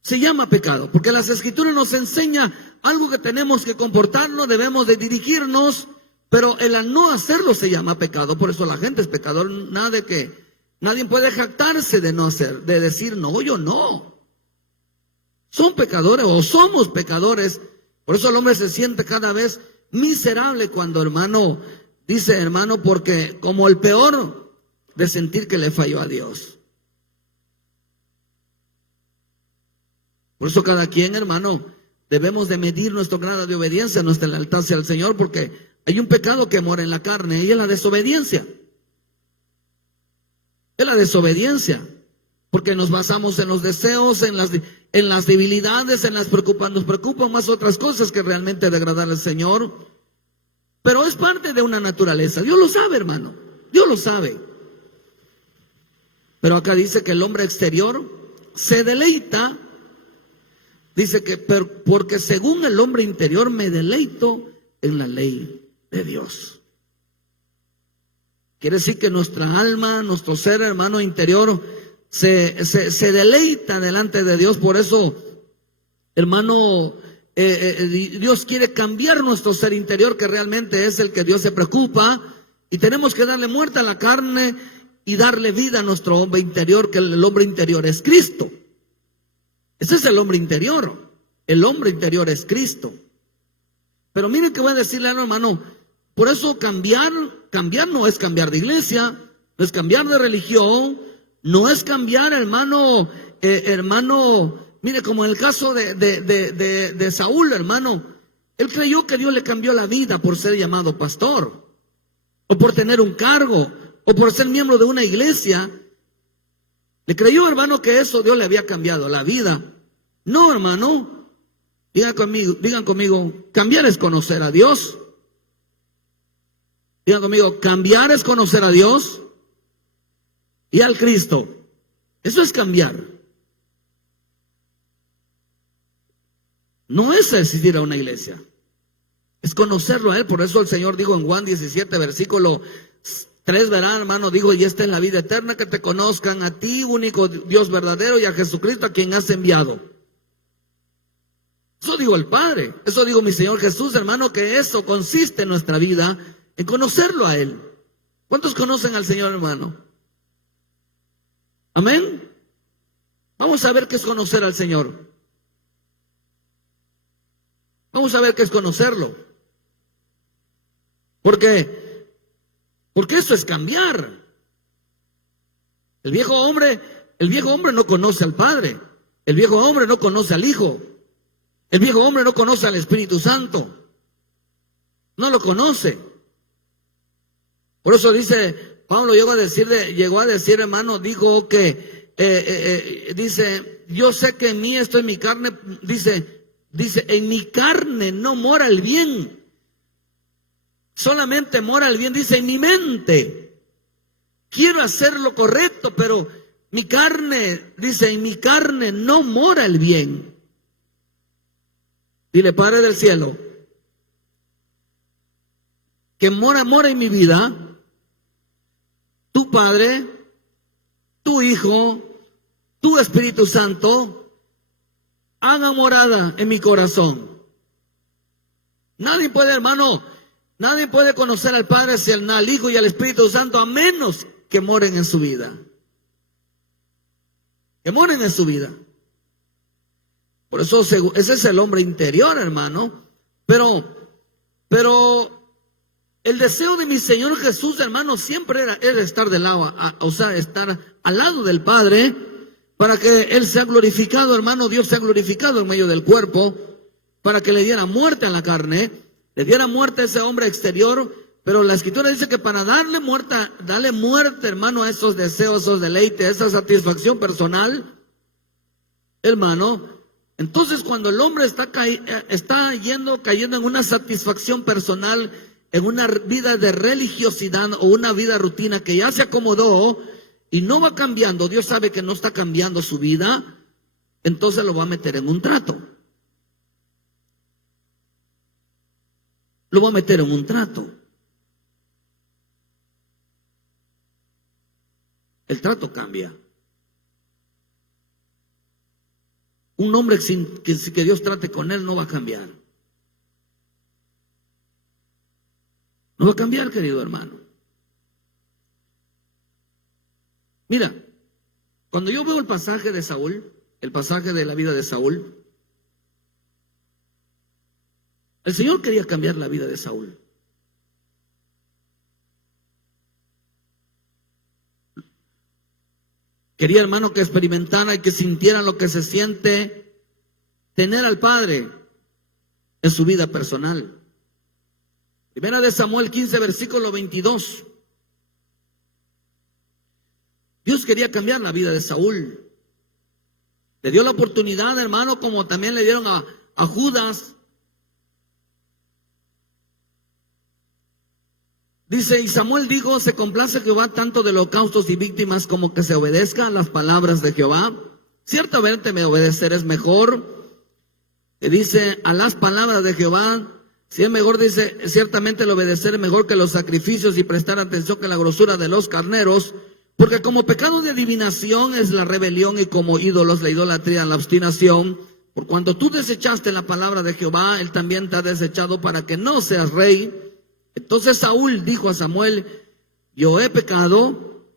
Se llama pecado, porque las Escrituras nos enseña algo que tenemos que comportarnos, debemos de dirigirnos, pero el al no hacerlo se llama pecado. Por eso la gente es pecador. Nadie puede jactarse de no hacer, de decir no, yo no. Son pecadores o somos pecadores. Por eso el hombre se siente cada vez miserable cuando, hermano, dice hermano, porque como el peor de sentir que le falló a Dios. Por eso cada quien, hermano, debemos de medir nuestro grado de obediencia, nuestra lealtad hacia el Señor, porque hay un pecado que mora en la carne y es la desobediencia. Es la desobediencia, porque nos basamos en los deseos, en las debilidades, nos preocupan más otras cosas que realmente de agradar al Señor. Pero es parte de una naturaleza. Dios lo sabe, hermano. Dios lo sabe. Pero acá dice que el hombre exterior se deleita. Dice que porque según el hombre interior me deleito en la ley de Dios. Quiere decir que nuestra alma, nuestro ser, hermano, interior se deleita delante de Dios. Por eso, hermano, Dios quiere cambiar nuestro ser interior, que realmente es el que Dios se preocupa, y tenemos que darle muerte a la carne y darle vida a nuestro hombre interior, que el hombre interior es Cristo. Ese es el hombre interior. El hombre interior es Cristo. Pero mire que voy a decirle, hermano, por eso cambiar no es cambiar de iglesia, no es cambiar de religión, no es cambiar, hermano, mire, como en el caso de Saúl, hermano, él creyó que Dios le cambió la vida por ser llamado pastor, o por tener un cargo, o por ser miembro de una iglesia. Le creyó, hermano, que eso Dios le había cambiado la vida. No, hermano, digan conmigo, cambiar es conocer a Dios. Digan conmigo, cambiar es conocer a Dios y al Cristo. Eso es cambiar. no es asistir a una iglesia, es conocerlo a Él. Por eso el Señor dijo en Juan 17, versículo 3, verán, hermano, digo, y esta es la vida eterna, que te conozcan a ti, único Dios verdadero, y a Jesucristo, a quien has enviado. Eso digo el Padre, eso digo mi Señor Jesús, hermano, que eso consiste en nuestra vida, en conocerlo a Él. ¿Cuántos conocen al Señor, hermano? Amén. Vamos a ver qué es conocer al Señor. Vamos a ver qué es conocerlo. Porque eso es cambiar. El viejo hombre no conoce al Padre. El viejo hombre no conoce al Hijo. El viejo hombre no conoce al Espíritu Santo. No lo conoce. Por eso dice, Pablo llegó a decir, hermano, dijo que, dice, yo sé que en mí, esto en mi carne, dice, en mi carne no mora el bien. Solamente mora el bien, dice, en mi mente. Quiero hacer lo correcto, pero mi carne, dice, en mi carne no mora el bien. Dile, Padre del cielo, que mora en mi vida, tu Padre, tu Hijo, tu Espíritu Santo, haga morada en mi corazón. Nadie puede, hermano, nadie puede conocer al Padre, al Hijo y al Espíritu Santo, a menos que moren en su vida. Que moren en su vida. Por eso ese es el hombre interior, hermano. Pero el deseo de mi Señor Jesús, hermano, siempre era estar del lado, estar al lado del Padre, para que Él sea glorificado, hermano. Dios sea glorificado en medio del cuerpo, para que le diera muerte a la carne, le diera muerte a ese hombre exterior. Pero la Escritura dice que para darle muerte, hermano, a esos deseos, esos deleites, esa satisfacción personal, hermano. Entonces, cuando el hombre está cayendo en una satisfacción personal, en una vida de religiosidad o una vida rutina que ya se acomodó y no va cambiando, Dios sabe que no está cambiando su vida, entonces lo va a meter en un trato. Lo va a meter en un trato. El trato cambia. Un hombre sin que Dios trate con él no va a cambiar. No va a cambiar, querido hermano. Mira, cuando yo veo el pasaje de Saúl, el pasaje de la vida de Saúl, el Señor quería cambiar la vida de Saúl. Quería, hermano, que experimentara y que sintiera lo que se siente tener al Padre en su vida personal. Primera de Samuel 15, versículo 22. Dios quería cambiar la vida de Saúl. Le dio la oportunidad, hermano, como también le dieron a Judas. Dice, y Samuel dijo, se complace Jehová tanto de holocaustos y víctimas como que se obedezca a las palabras de Jehová. Ciertamente me obedecer mejor. Dice, a las palabras de Jehová. Si es mejor, dice, ciertamente el obedecer es mejor que los sacrificios y prestar atención que la grosura de los carneros. Porque como pecado de adivinación es la rebelión y como ídolos la idolatría, la obstinación. Por cuanto tú desechaste la palabra de Jehová, Él también te ha desechado para que no seas rey. Entonces Saúl dijo a Samuel, yo he pecado,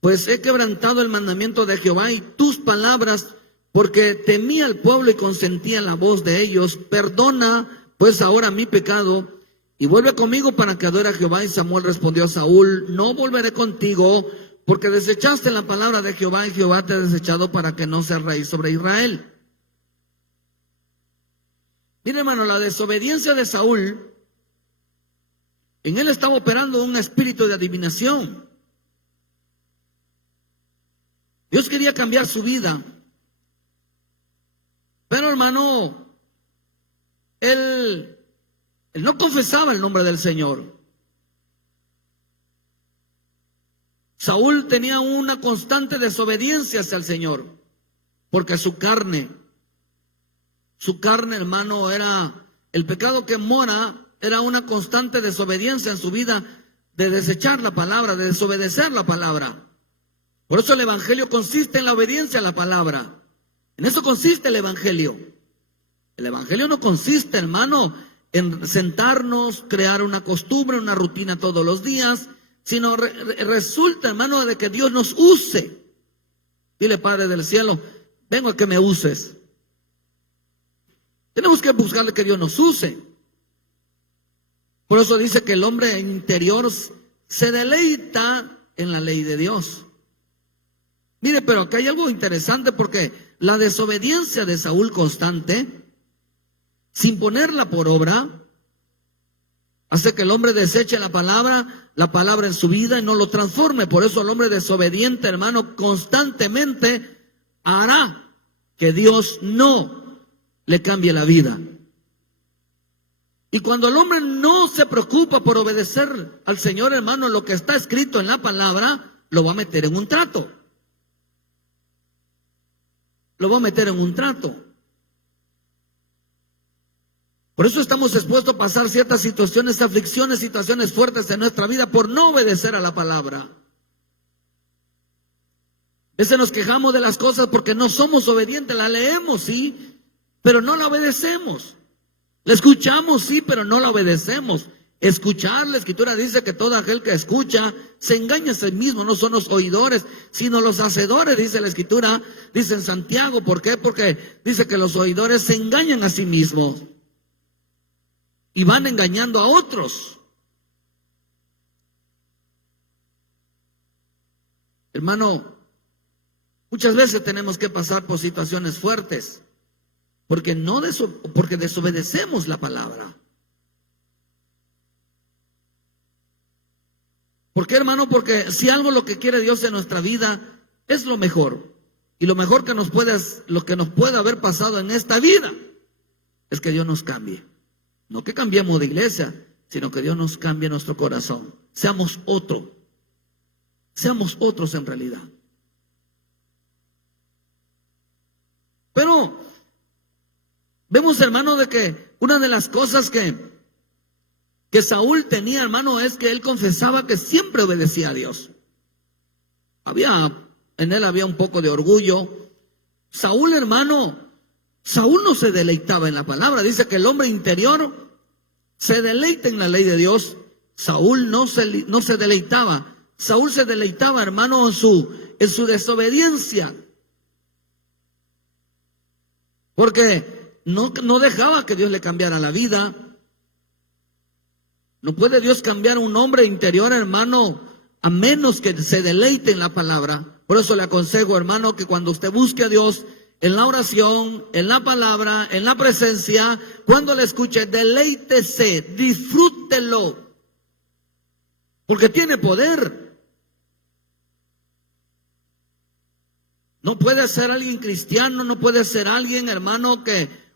pues he quebrantado el mandamiento de Jehová y tus palabras, porque temía al pueblo y consentía la voz de ellos. Perdona pues ahora mi pecado y vuelve conmigo para que adore a Jehová. Y Samuel respondió a Saúl, no volveré contigo, porque desechaste la palabra de Jehová y Jehová te ha desechado para que no seas rey sobre Israel. Mire, hermano, la desobediencia de Saúl, en él estaba operando un espíritu de adivinación. Dios quería cambiar su vida. Pero, hermano, él no confesaba el nombre del Señor. Saúl tenía una constante desobediencia hacia el Señor, porque su carne Su carne, hermano, el pecado que mora, era una constante desobediencia en su vida, de desechar la palabra, de desobedecer la palabra. Por eso el evangelio consiste en la obediencia a la palabra. En eso consiste el evangelio. El evangelio no consiste, hermano, en sentarnos, crear una costumbre, una rutina todos los días, sino resulta, hermano, de que Dios nos use. Dile, Padre del cielo, vengo a que me uses. Tenemos que buscarle que Dios nos use. Por eso dice que el hombre interior se deleita en la ley de Dios. Mire, pero acá hay algo interesante, porque la desobediencia de Saúl constante, sin ponerla por obra, hace que el hombre deseche la palabra en su vida y no lo transforme. Por eso el hombre desobediente, hermano, constantemente hará que Dios no le cambie la vida. Y cuando el hombre no se preocupa por obedecer al Señor, hermano, lo que está escrito en la palabra, lo va a meter en un trato. Lo va a meter en un trato. Por eso estamos expuestos a pasar ciertas situaciones, aflicciones, situaciones fuertes en nuestra vida por no obedecer a la palabra. A veces nos quejamos de las cosas porque no somos obedientes. La leemos, sí, pero no la obedecemos. La escuchamos, sí, pero no la obedecemos. Escuchar, la Escritura dice que todo aquel que escucha se engaña a sí mismo. No son los oidores, sino los hacedores, dice la Escritura, dice en Santiago. ¿Por qué? Porque dice que los oidores se engañan a sí mismos y van engañando a otros. Hermano, muchas veces tenemos que pasar por situaciones fuertes porque desobedecemos la palabra. ¿Por qué, hermano? Porque si algo lo que quiere Dios en nuestra vida es lo mejor. Y lo mejor que nos puede haber pasado en esta vida es que Dios nos cambie. No que cambiemos de iglesia, sino que Dios nos cambie nuestro corazón. Seamos otros en realidad. Pero vemos, hermano, de que una de las cosas que Saúl tenía, hermano, es que él confesaba que siempre obedecía a Dios. En él había un poco de orgullo. Saúl, hermano, Saúl no se deleitaba en la palabra. Dice que el hombre interior se deleita en la ley de Dios. Saúl no se deleitaba. Saúl se deleitaba, hermano, en su desobediencia. Porque no dejaba que Dios le cambiara la vida. No puede Dios cambiar un hombre interior, hermano, a menos que se deleite en la palabra. Por eso le aconsejo, hermano, que cuando usted busque a Dios en la oración, en la palabra, en la presencia, cuando le escuche, deleítese, disfrútelo, porque tiene poder. No puede ser alguien cristiano, no puede ser alguien, hermano,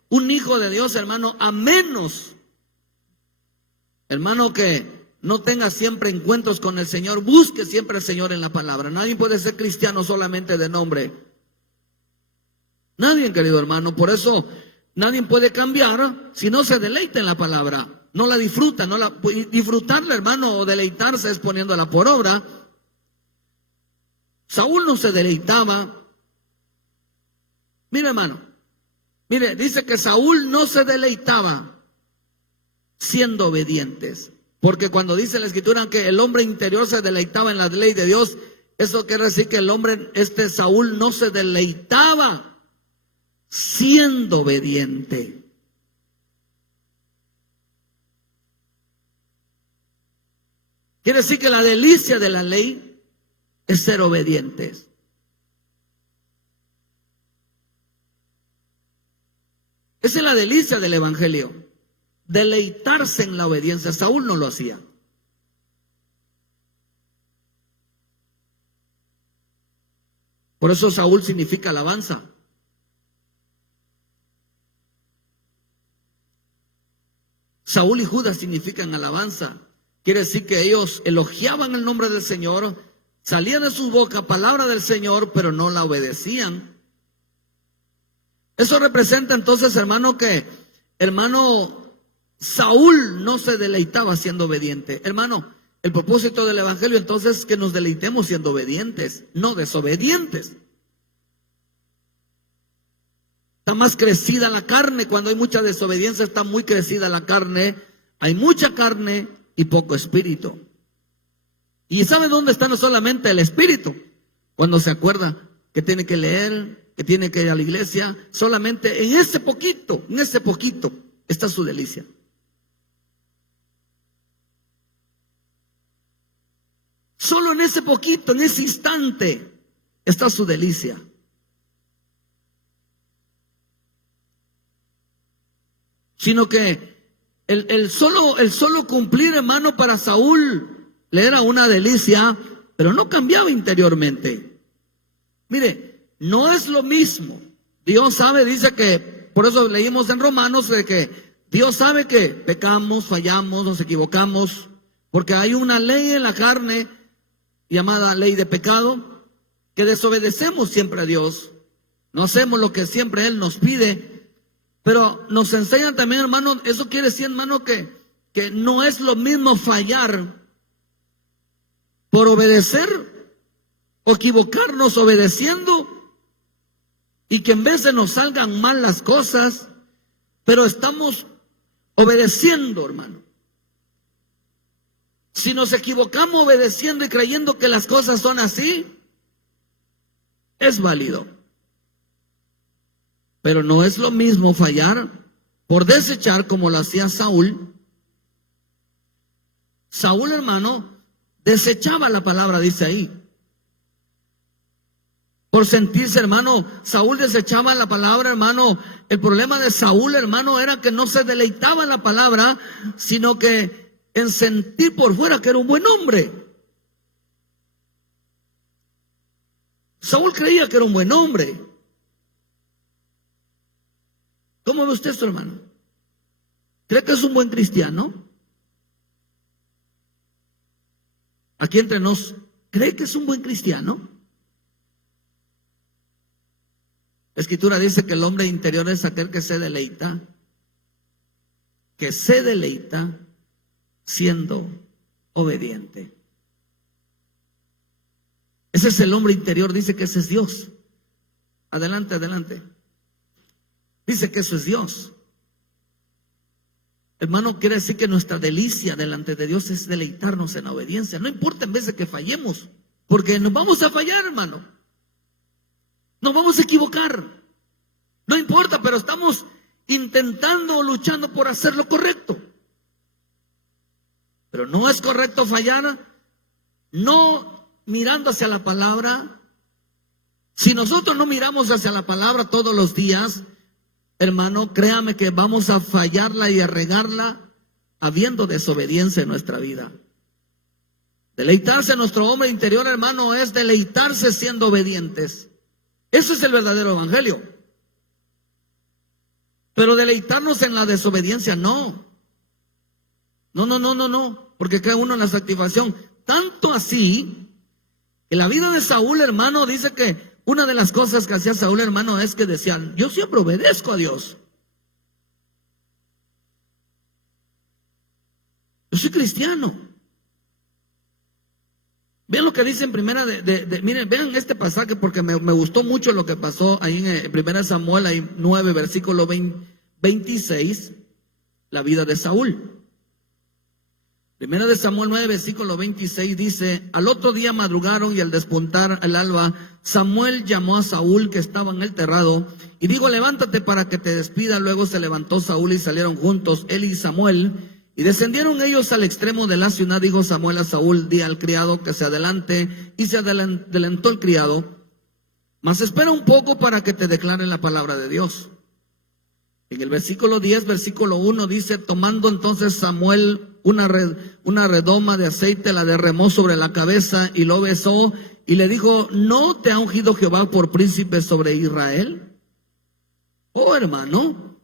un hijo de Dios, hermano, a menos, hermano, que no tenga siempre encuentros con el Señor. Busque siempre al Señor en la palabra. Nadie puede ser cristiano solamente de nombre. Nadie, querido hermano. Por eso nadie puede cambiar si no se deleita en la palabra. No la disfruta. Disfrutarla, hermano, o deleitarse es poniéndola por obra. Saúl no se deleitaba. Mire, hermano. Mire, dice que Saúl no se deleitaba siendo obedientes. Porque cuando dice la Escritura que el hombre interior se deleitaba en la ley de Dios, eso quiere decir que el hombre, Saúl, no se deleitaba siendo obediente. Quiere decir que la delicia de la ley es ser obedientes. Esa es la delicia del evangelio. Deleitarse en la obediencia. Saúl no lo hacía. Por eso Saúl significa alabanza. Saúl y Judas significan alabanza. Quiere decir que ellos elogiaban el nombre del Señor, salía de su boca palabra del Señor, pero no la obedecían. Eso representa entonces, hermano, que hermano Saúl no se deleitaba siendo obediente. Hermano, el propósito del evangelio entonces es que nos deleitemos siendo obedientes, no desobedientes. Está más crecida la carne. Cuando hay mucha desobediencia está muy crecida la carne. Hay mucha carne y poco espíritu. ¿Y sabe dónde está no solamente el espíritu? Cuando se acuerda que tiene que leer, que tiene que ir a la iglesia. Solamente en ese poquito está su delicia. Solo en ese poquito, en ese instante está su delicia. Sino que el solo cumplir, hermano, para Saúl le era una delicia, pero no cambiaba interiormente. Mire, no es lo mismo. Dios sabe, dice que, por eso leímos en Romanos, de que Dios sabe que pecamos, fallamos, nos equivocamos, porque hay una ley en la carne llamada ley de pecado, que desobedecemos siempre a Dios, no hacemos lo que siempre Él nos pide. Pero nos enseñan también, hermano, eso quiere decir, hermano, que no es lo mismo fallar por obedecer o equivocarnos obedeciendo y que en vez de nos salgan mal las cosas, pero estamos obedeciendo, hermano. Si nos equivocamos obedeciendo y creyendo que las cosas son así, es válido. Pero no es lo mismo fallar por desechar como lo hacía Saúl. Saúl, hermano, desechaba la palabra, dice ahí. Por sentirse, hermano, Saúl desechaba la palabra, hermano. El problema de Saúl, hermano, era que no se deleitaba en la palabra, sino que en sentir por fuera que era un buen hombre. Saúl creía que era un buen hombre. ¿Cómo ve usted esto, hermano? ¿Cree que es un buen cristiano? Aquí entre nos, ¿cree que es un buen cristiano? La Escritura dice que el hombre interior es aquel que se deleita siendo obediente. Ese es el hombre interior, dice que ese es Dios. Adelante, adelante. Dice que eso es Dios. Hermano, quiere decir que nuestra delicia delante de Dios es deleitarnos en la obediencia. No importa en vez de que fallemos, porque nos vamos a fallar, hermano. Nos vamos a equivocar. No importa, pero estamos intentando o luchando por hacer lo correcto. Pero no es correcto fallar, no mirando hacia la palabra. Si nosotros no miramos hacia la palabra todos los días, hermano, créame que vamos a fallarla y a regarla habiendo desobediencia en nuestra vida. Deleitarse en nuestro hombre interior, hermano, es deleitarse siendo obedientes. Eso es el verdadero evangelio. Pero deleitarnos en la desobediencia, no. No, porque cae uno en la satisfacción. Tanto así, que la vida de Saúl, hermano, dice que una de las cosas que hacía Saúl, hermano, es que decían, yo siempre obedezco a Dios. Yo soy cristiano. Vean lo que dice en primera miren, vean este pasaje porque me gustó mucho lo que pasó ahí en primera Samuel, ahí 9, versículo 26, la vida de Saúl. Primera de Samuel 9, versículo 26 dice, al otro día madrugaron y al despuntar el alba, Samuel llamó a Saúl que estaba en el terrado y dijo, levántate para que te despida. Luego se levantó Saúl y salieron juntos, él y Samuel, y descendieron ellos al extremo de la ciudad. Dijo Samuel a Saúl, di al criado que se adelante, y se adelantó el criado, mas espera un poco para que te declare la palabra de Dios. En el versículo 10, versículo 1 dice, tomando entonces Samuel una redoma de aceite, la derramó sobre la cabeza y lo besó y le dijo, ¿no te ha ungido Jehová por príncipe sobre Israel? Oh, hermano,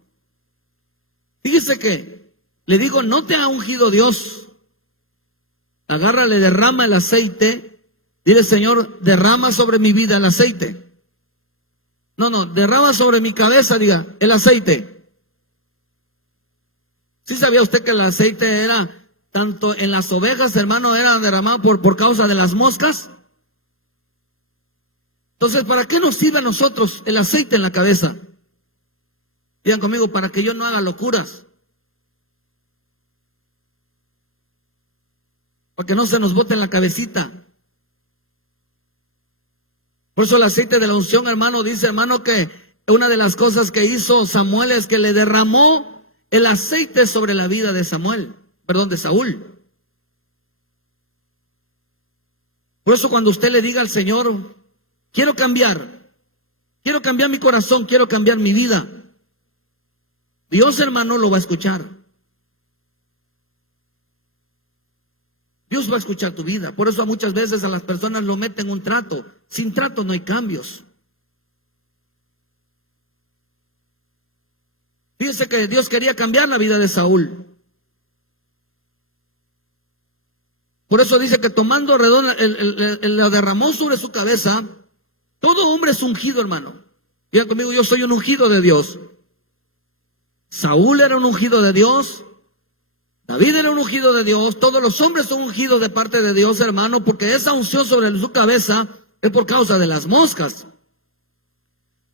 fíjese que le digo, ¿no te ha ungido Dios? Agarra, le derrama el aceite, dile, Señor, derrama sobre mi vida el aceite. No, derrama sobre mi cabeza, diga, el aceite. ¿Sí sabía usted que el aceite era, tanto en las ovejas, hermano, era derramado por causa de las moscas? Entonces, ¿para qué nos sirve a nosotros el aceite en la cabeza? Digan conmigo, para que yo no haga locuras. Para que no se nos bote en la cabecita. Por eso el aceite de la unción, hermano, dice, hermano, que una de las cosas que hizo Samuel es que le derramó el aceite sobre la vida de de Saúl. Por eso cuando usted le diga al Señor, quiero cambiar mi corazón, quiero cambiar mi vida, Dios, hermano, lo va a escuchar. Dios va a escuchar tu vida. Por eso muchas veces a las personas lo meten un trato. Sin trato no hay cambios. Fíjense que Dios quería cambiar la vida de Saúl. Por eso dice que tomando la derramó sobre su cabeza. Todo hombre es ungido, hermano. Digan conmigo, yo soy un ungido de Dios. Saúl era un ungido de Dios. David era un ungido de Dios. Todos los hombres son ungidos de parte de Dios, hermano, porque esa unción sobre su cabeza es por causa de las moscas.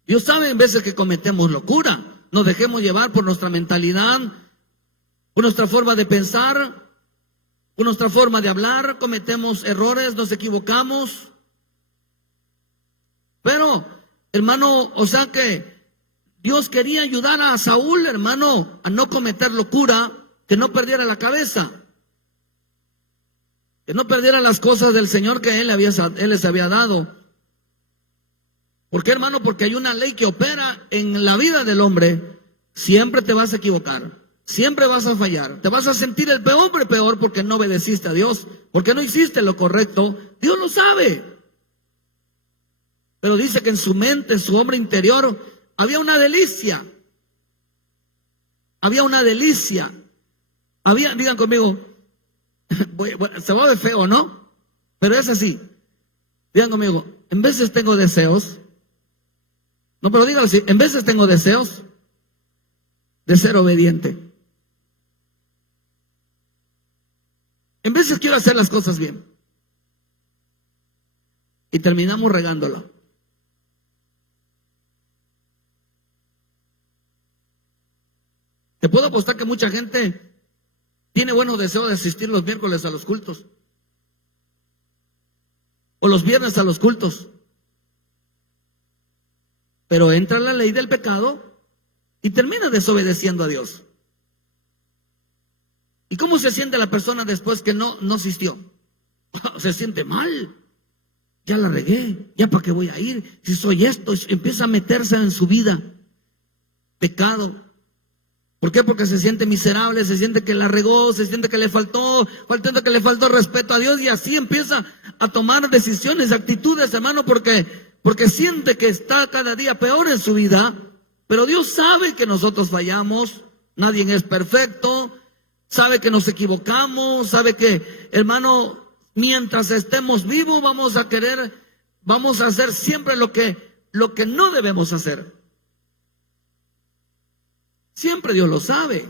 Dios sabe en veces que cometemos locura. Nos dejemos llevar por nuestra mentalidad, por nuestra forma de pensar, por nuestra forma de hablar. Cometemos errores, nos equivocamos. Pero, hermano, o sea que Dios quería ayudar a Saúl, hermano, a no cometer locura, que no perdiera la cabeza, que no perdiera las cosas del Señor que Él les había dado. ¿Por qué, hermano? Porque hay una ley que opera en la vida del hombre. Siempre te vas a equivocar, siempre vas a fallar, te vas a sentir el peor porque no obedeciste a Dios, porque no hiciste lo correcto. Dios lo sabe. Pero dice que en su mente, en su hombre interior, había una delicia. Había una delicia. Digan conmigo, se va a ver feo, ¿no? Pero es así. Digan conmigo, en veces tengo deseos. No, pero díganlo así, en veces tengo deseos de ser obediente. En veces quiero hacer las cosas bien. Y terminamos regándola. Te puedo apostar que mucha gente tiene buenos deseos de asistir los miércoles a los cultos. O los viernes a los cultos. Pero entra la ley del pecado y termina desobedeciendo a Dios. ¿Y cómo se siente la persona después que no asistió? Se siente mal. Ya la regué. ¿Ya para qué voy a ir? Si soy esto, empieza a meterse en su vida. Pecado. ¿Por qué? Porque se siente miserable, se siente que la regó, se siente que le faltó respeto a Dios, y así empieza a tomar decisiones, actitudes, hermano, porque siente que está cada día peor en su vida. Pero Dios sabe que nosotros fallamos, nadie es perfecto, sabe que nos equivocamos, sabe que, hermano, mientras estemos vivos vamos a hacer siempre lo que no debemos hacer. Siempre Dios lo sabe.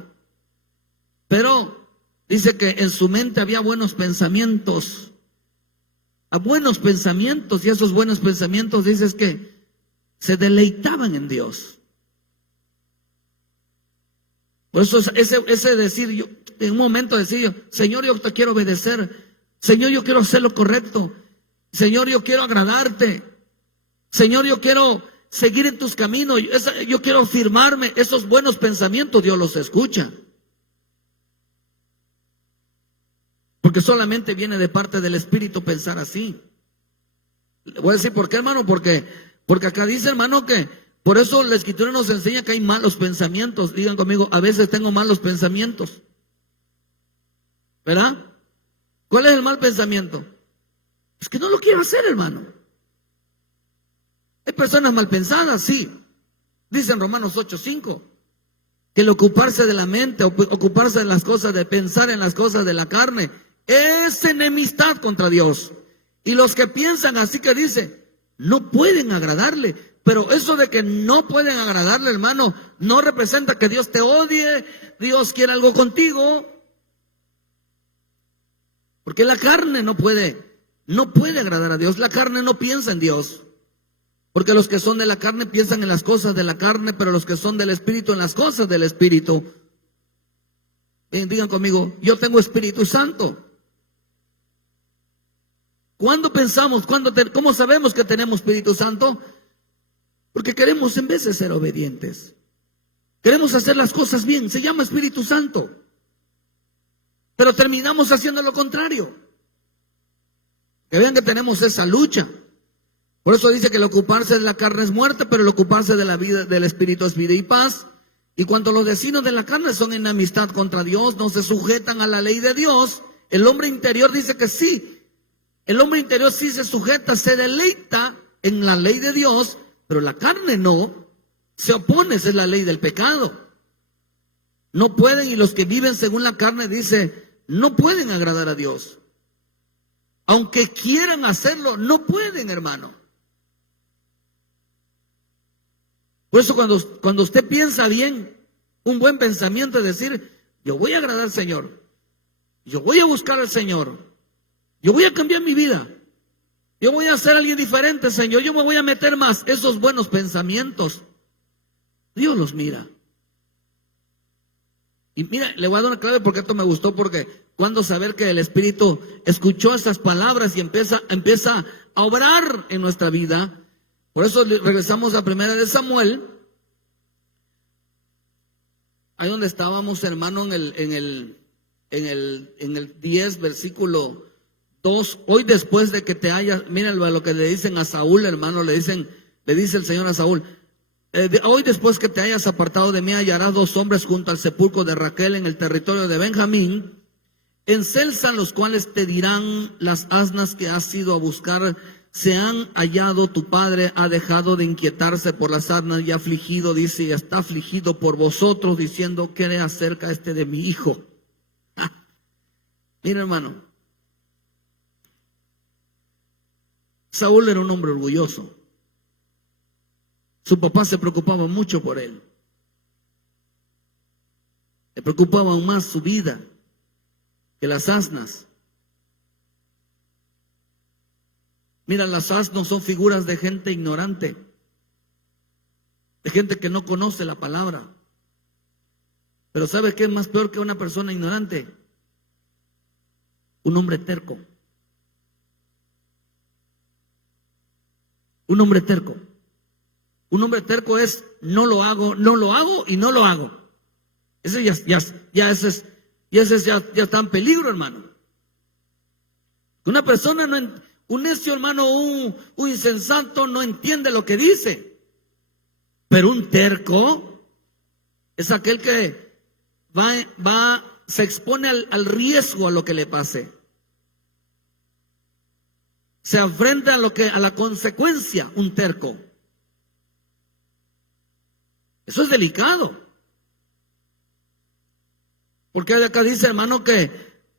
Pero dice que en su mente había buenos pensamientos. Y esos buenos pensamientos, dices que se deleitaban en Dios. Por eso ese decir, en un momento decir, Señor, yo te quiero obedecer. Señor, yo quiero hacer lo correcto. Señor, yo quiero agradarte. Señor, yo quiero seguir en tus caminos. Yo quiero afirmarme. Esos buenos pensamientos Dios los escucha. Porque solamente viene de parte del Espíritu pensar así. Le voy a decir por qué, hermano. Porque acá dice, hermano, que por eso la Escritura nos enseña que hay malos pensamientos. Digan conmigo, a veces tengo malos pensamientos. ¿Verdad? ¿Cuál es el mal pensamiento? Es que no lo quiero hacer, hermano. Hay personas mal pensadas, sí. Dice en Romanos 8:5 que el ocuparse de la mente, ocuparse de las cosas, de pensar en las cosas de la carne, es enemistad contra Dios. Y los que piensan así, que dice, no pueden agradarle. Pero eso de que no pueden agradarle, hermano, no representa que Dios te odie, Dios quiere algo contigo. Porque la carne no puede agradar a Dios. La carne no piensa en Dios. Porque los que son de la carne piensan en las cosas de la carne, pero los que son del Espíritu en las cosas del Espíritu. Digan conmigo, yo tengo Espíritu Santo. ¿Cuándo pensamos? ¿Cómo sabemos que tenemos Espíritu Santo? Porque queremos en vez de ser obedientes. Queremos hacer las cosas bien. Se llama Espíritu Santo. Pero terminamos haciendo lo contrario. Que vean que tenemos esa lucha. Por eso dice que el ocuparse de la carne es muerte, pero el ocuparse de la vida del Espíritu es vida y paz. Y cuando los vecinos de la carne son en amistad contra Dios, no se sujetan a la ley de Dios, el hombre interior dice que sí. El hombre interior sí se sujeta, se deleita en la ley de Dios, pero la carne no, se opone, esa es la ley del pecado. No pueden, y los que viven según la carne, dice, no pueden agradar a Dios. Aunque quieran hacerlo, no pueden, hermano. Por eso cuando usted piensa bien, un buen pensamiento es decir, yo voy a agradar al Señor, yo voy a buscar al Señor, yo voy a cambiar mi vida, yo voy a ser alguien diferente, Señor, yo me voy a meter más. Esos buenos pensamientos, Dios los mira. Y mira, le voy a dar una clave porque esto me gustó, porque cuando saber que el Espíritu escuchó esas palabras y empieza a obrar en nuestra vida. Por eso regresamos a 1 de Samuel, ahí donde estábamos, hermano, en el 10, versículo 2. Hoy después de que te hayas, miren lo que le dicen a Saúl, hermano, le dice el Señor a Saúl, hoy después que te hayas apartado de mí, hallarás 2 hombres junto al sepulcro de Raquel en el territorio de Benjamín, en Celsa, los cuales te dirán las asnas que has ido a buscar, se han hallado, tu padre ha dejado de inquietarse por las asnas y afligido, dice, y está afligido por vosotros, diciendo, ¿qué haré acerca de mi hijo? Mira, hermano, Saúl era un hombre orgulloso. Su papá se preocupaba mucho por él. Le preocupaba aún más su vida que las asnas. Mira, las asnas son figuras de gente ignorante, de gente que no conoce la palabra. Pero ¿sabe qué es más peor que una persona ignorante? Un hombre terco. Un hombre terco. Un hombre terco es no lo hago y no lo hago. Ese ya está en peligro, hermano. Una persona un necio, hermano, un insensato no entiende lo que dice. Pero un terco es aquel que se expone al riesgo, a lo que le pase. Se enfrenta a la consecuencia, un terco. Eso es delicado. Porque acá dice, hermano, que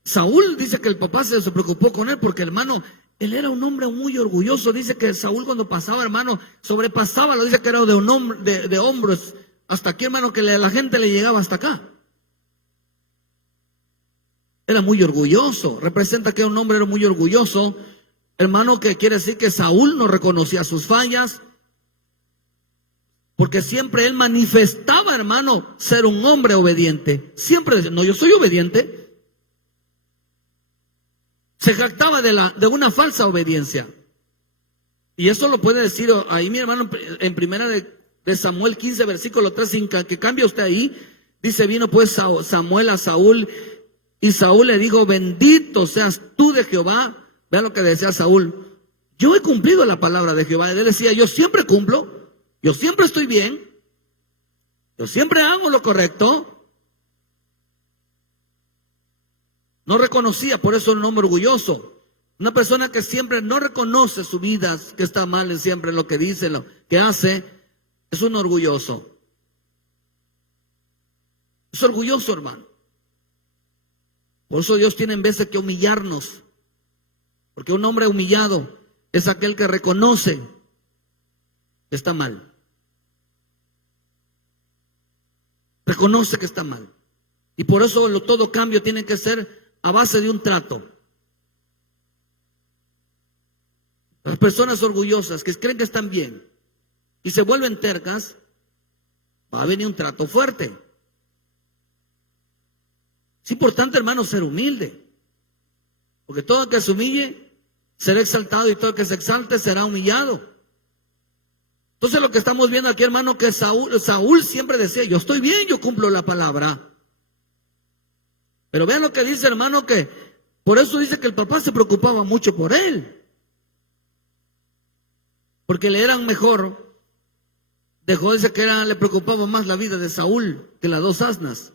Saúl dice que el papá se preocupó con él porque, hermano, él era un hombre muy orgulloso. Dice que Saúl cuando pasaba, hermano, sobrepasaba, lo dice que era de hombros hasta aquí, hermano, que la gente le llegaba hasta acá. Era muy orgulloso. Representa que un hombre era muy orgulloso, hermano, que quiere decir que Saúl no reconocía sus fallas, porque siempre él manifestaba, hermano, ser un hombre obediente. Siempre decía, no, yo soy obediente. Se jactaba de una falsa obediencia. Y eso lo puede decir ahí, mi hermano, en 1 de Samuel 15, versículo 3, sin que cambie usted ahí. Dice, vino pues Samuel a Saúl, y Saúl le dijo, bendito seas tú de Jehová. Vean lo que decía Saúl. Yo he cumplido la palabra de Jehová. Él decía, yo siempre cumplo. Yo siempre estoy bien. Yo siempre hago lo correcto. No reconocía, por eso era un hombre orgulloso. Una persona que siempre no reconoce su vida, que está mal siempre en lo que dice, lo que hace, es un orgulloso. Es orgulloso, hermano. Por eso Dios tiene en vez que humillarnos. Porque un hombre humillado es aquel que reconoce que está mal. Reconoce que está mal. Y por eso todo cambio tiene que ser a base de un trato. Las personas orgullosas que creen que están bien y se vuelven tercas, va a venir un trato fuerte. Es importante, hermano, ser humilde. Porque todo el que se humille será exaltado y todo el que se exalte será humillado. Entonces lo que estamos viendo aquí, hermano, que Saúl siempre decía, yo estoy bien, yo cumplo la palabra. Pero vean lo que dice, hermano, que por eso dice que el papá se preocupaba mucho por él. Porque le eran mejor. Dice que le preocupaba más la vida de Saúl que las dos asnas.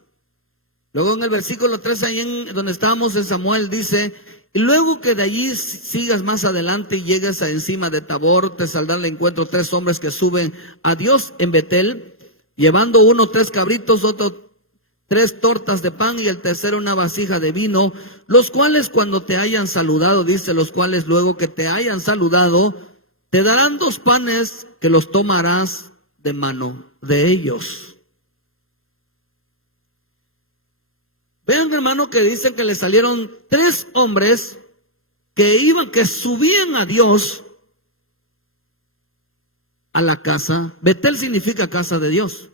Luego en el versículo 3, ahí donde estábamos en Samuel, dice, y luego que de allí sigas más adelante y llegues a encima de Tabor, te saldrán al encuentro 3 hombres que suben a Dios en Betel, llevando uno 3 cabritos, otro 3 tortas de pan y el tercero una vasija de vino, los cuales cuando te hayan saludado, dice, los cuales luego que te hayan saludado, te darán 2 panes que los tomarás de mano de ellos. Vean, hermano, que dicen que le salieron 3 hombres que subían a Dios a la casa. Betel significa casa de Dios.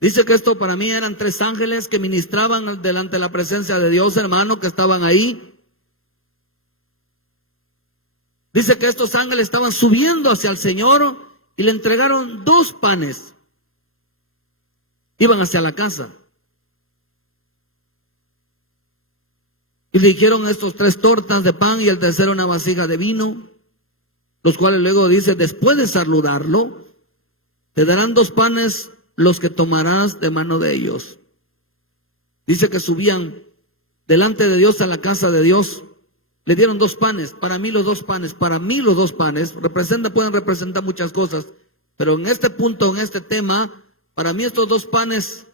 Dice que esto para mí eran 3 ángeles que ministraban delante de la presencia de Dios, hermano, que estaban ahí. Dice que estos ángeles estaban subiendo hacia el Señor y le entregaron 2 panes. Iban hacia la casa. Y le dijeron estos 3 tortas de pan y el tercero una vasija de vino, los cuales luego dice, después de saludarlo, te darán 2 panes los que tomarás de mano de ellos. Dice que subían delante de Dios a la casa de Dios. Le dieron 2 panes. Para mí los 2 panes pueden representar muchas cosas. Pero en este punto, en este tema, para mí estos 2 panes,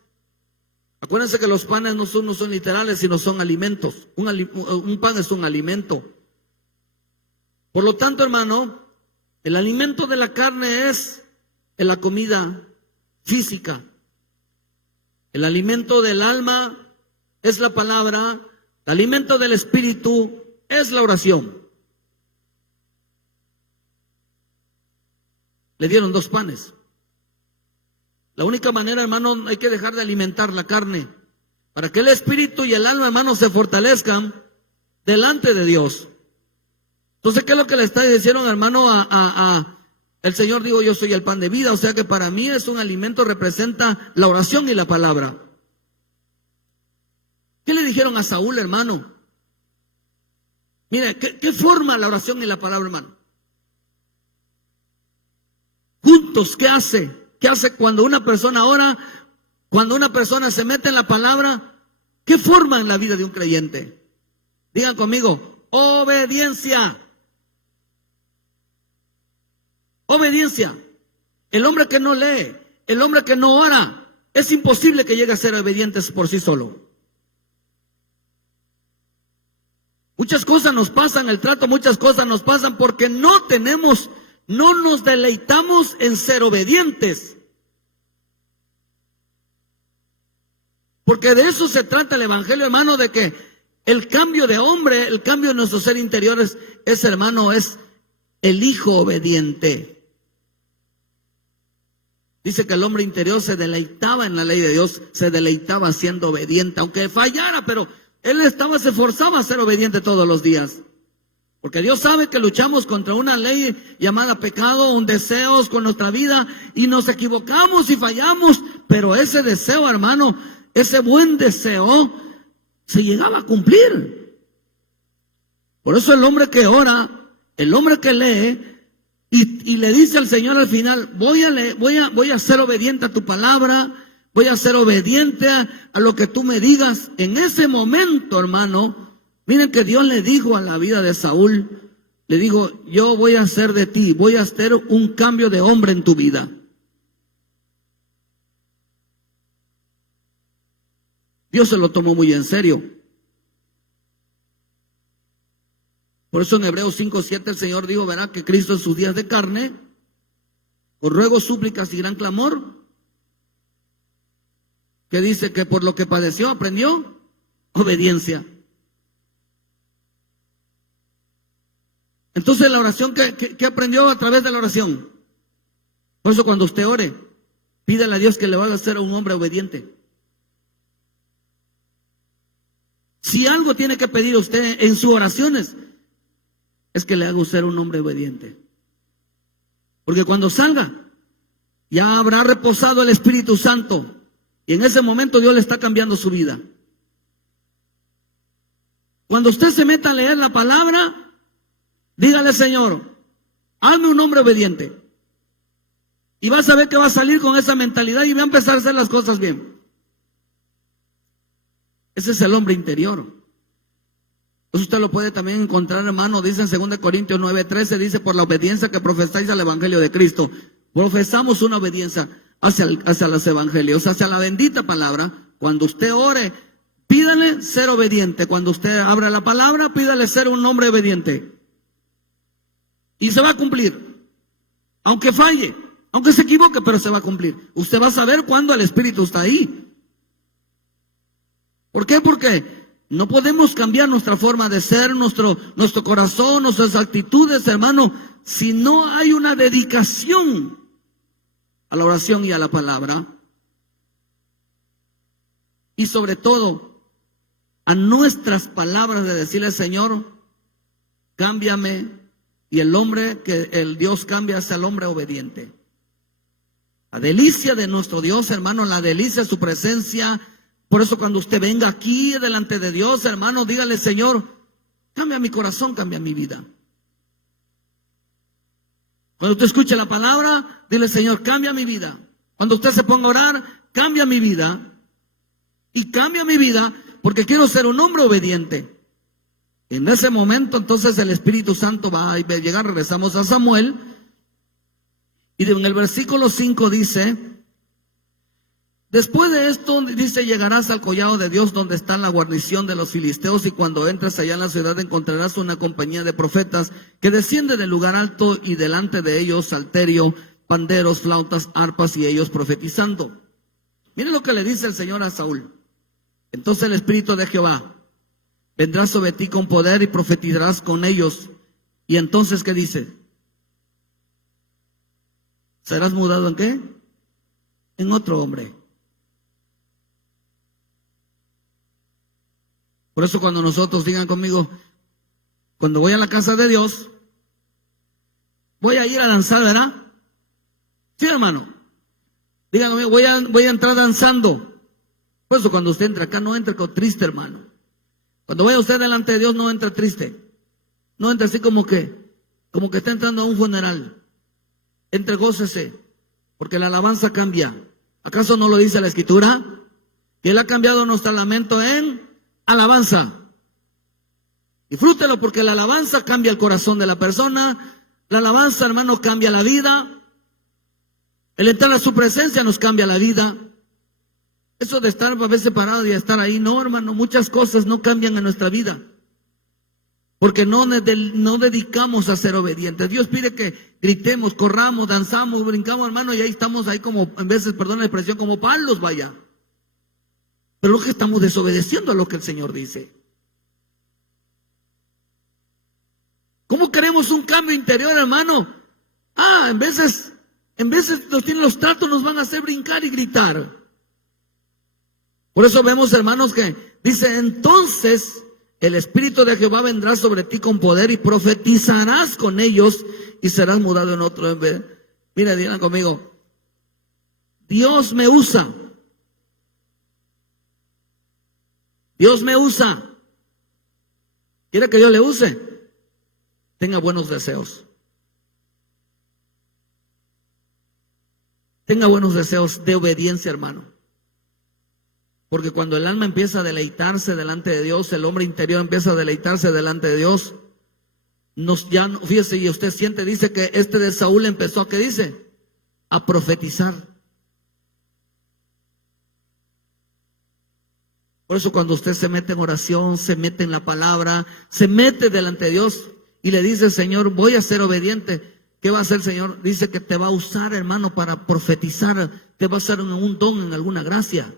acuérdense que los panes no son literales, sino son alimentos. Un pan es un alimento. Por lo tanto, hermano, el alimento de la carne es la comida física. El alimento del alma es la palabra. El alimento del espíritu es la oración. Le dieron 2 panes. La única manera, hermano, hay que dejar de alimentar la carne para que el espíritu y el alma, hermano, se fortalezcan delante de Dios. Entonces, ¿qué es lo que le está diciendo, hermano, el Señor? Digo, yo soy el pan de vida. O sea que para mí es un alimento, representa la oración y la palabra. ¿Qué le dijeron a Saúl, hermano? Mira, ¿qué forma la oración y la palabra, hermano? Juntos, ¿qué hace? ¿Qué hace cuando una persona ora? Cuando una persona se mete en la palabra, ¿qué forma en la vida de un creyente? Digan conmigo, obediencia. Obediencia. El hombre que no lee, el hombre que no ora, es imposible que llegue a ser obediente por sí solo. Muchas cosas nos pasan, el trato, muchas cosas nos pasan porque no nos deleitamos en ser obedientes. Porque de eso se trata el evangelio, hermano, de que el cambio de hombre, el cambio de nuestro ser interior es, hermano, es el hijo obediente. Dice que el hombre interior se deleitaba en la ley de Dios, se deleitaba siendo obediente, aunque fallara, pero él se esforzaba a ser obediente todos los días. Porque Dios sabe que luchamos contra una ley llamada pecado, un deseos con nuestra vida, y nos equivocamos y fallamos, pero ese deseo, hermano, ese buen deseo se llegaba a cumplir. Por eso el hombre que ora, el hombre que lee, y le dice al Señor al final, voy a ser obediente a tu palabra, voy a ser obediente a lo que tú me digas. En ese momento, hermano, miren que Dios le dijo a la vida de Saúl, le dijo, yo voy a hacer de ti, voy a hacer un cambio de hombre en tu vida. Dios se lo tomó muy en serio. Por eso en Hebreos 5:7 el Señor dijo, verá, que Cristo en sus días de carne, con ruegos, súplicas y gran clamor, que dice que por lo que padeció aprendió obediencia. Entonces la oración, ¿qué aprendió a través de la oración? Por eso cuando usted ore, pídale a Dios que le vaya a hacer a un hombre obediente. Si algo tiene que pedir usted en sus oraciones, es que le haga usted un hombre obediente. Porque cuando salga, ya habrá reposado el Espíritu Santo. Y en ese momento Dios le está cambiando su vida. Cuando usted se meta a leer la palabra, dígale, Señor, hazme un hombre obediente. Y vas a ver que va a salir con esa mentalidad y va a empezar a hacer las cosas bien. Ese es el hombre interior. Eso usted lo puede también encontrar, hermano. Dice en 2 Corintios 9:13, dice, por la obediencia que profesáis al Evangelio de Cristo. Profesamos una obediencia hacia los evangelios, hacia la bendita palabra. Cuando usted ore, pídale ser obediente. Cuando usted abra la palabra, pídale ser un hombre obediente. Y se va a cumplir. Aunque falle, aunque se equivoque, pero se va a cumplir. Usted va a saber cuándo el Espíritu está ahí. ¿Por qué? Porque no podemos cambiar nuestra forma de ser, nuestro corazón, nuestras actitudes, hermano, si no hay una dedicación a la oración y a la palabra. Y sobre todo, a nuestras palabras de decirle, Señor, cámbiame. Y el Dios cambia hacia el hombre obediente. La delicia de nuestro Dios, hermano, la delicia de su presencia. Por eso cuando usted venga aquí delante de Dios, hermano, dígale, Señor, cambia mi corazón, cambia mi vida. Cuando usted escuche la palabra, dile, Señor, cambia mi vida. Cuando usted se ponga a orar, cambia mi vida. Y cambia mi vida porque quiero ser un hombre obediente. En ese momento, entonces, el Espíritu Santo va a llegar. Regresamos a Samuel. Y en el versículo 5 dice, después de esto, dice, llegarás al collado de Dios donde está la guarnición de los filisteos, y cuando entres allá en la ciudad encontrarás una compañía de profetas que desciende del lugar alto, y delante de ellos salterio, panderos, flautas, arpas, y ellos profetizando. Miren lo que le dice el Señor a Saúl. Entonces el Espíritu de Jehová vendrá sobre ti con poder y profetizarás con ellos. Y entonces, ¿qué dice? ¿Serás mudado en qué? En otro hombre. Por eso cuando nosotros, digan conmigo, cuando voy a la casa de Dios, voy a ir a danzar, ¿verdad? Sí, hermano. Digan conmigo, voy a entrar danzando. Por eso cuando usted entra acá, no entre triste, hermano. Cuando vaya usted delante de Dios, no entre triste. No entre así como que está entrando a un funeral. Entre, gócese, porque la alabanza cambia. ¿Acaso no lo dice la Escritura? Que Él ha cambiado nuestro lamento en alabanza. Disfrútelo, porque la alabanza cambia el corazón de la persona. La alabanza, hermano, cambia la vida. El entrar a su presencia nos cambia la vida. Eso de estar a veces parado y estar ahí, no, hermano, muchas cosas no cambian en nuestra vida. Porque no dedicamos a ser obedientes. Dios pide que gritemos, corramos, danzamos, brincamos, hermano, y ahí estamos ahí como, en veces, perdón la expresión, como palos, vaya. Pero lo que estamos desobedeciendo a lo que el Señor dice. ¿Cómo queremos un cambio interior, hermano? En veces los tratos nos van a hacer brincar y gritar. Por eso vemos, hermanos, que dice, entonces el Espíritu de Jehová vendrá sobre ti con poder y profetizarás con ellos y serás mudado en otro. Mira, digan conmigo, Dios me usa. Dios me usa. ¿Quiere que Dios le use? Tenga buenos deseos. Tenga buenos deseos de obediencia, hermano. Porque cuando el alma empieza a deleitarse delante de Dios, el hombre interior empieza a deleitarse delante de Dios, fíjese, y usted siente, dice que de Saúl empezó a, ¿qué dice? A profetizar. Por eso cuando usted se mete en oración, se mete en la palabra, se mete delante de Dios, y le dice, Señor, voy a ser obediente, ¿qué va a hacer el Señor? Dice que te va a usar, hermano, para profetizar, te va a hacer un don en alguna gracia.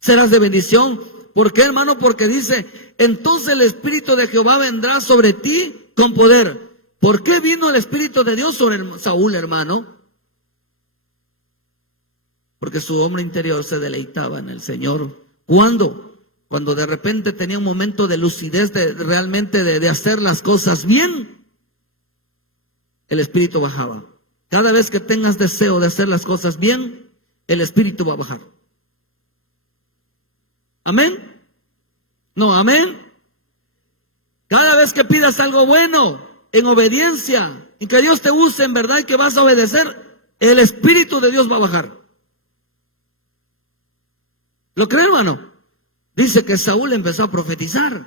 Serás de bendición. ¿Por qué, hermano? Porque dice, entonces el Espíritu de Jehová vendrá sobre ti con poder. ¿Por qué vino el Espíritu de Dios sobre Saúl, hermano? Porque su hombre interior se deleitaba en el Señor. ¿Cuándo? Cuando de repente tenía un momento de lucidez, realmente de hacer las cosas bien, el Espíritu bajaba. Cada vez que tengas deseo de hacer las cosas bien, el Espíritu va a bajar. ¿Amén? No, amén. Cada vez que pidas algo bueno, en obediencia, y que Dios te use en verdad y que vas a obedecer, el Espíritu de Dios va a bajar. ¿Lo cree, hermano? Dice que Saúl empezó a profetizar.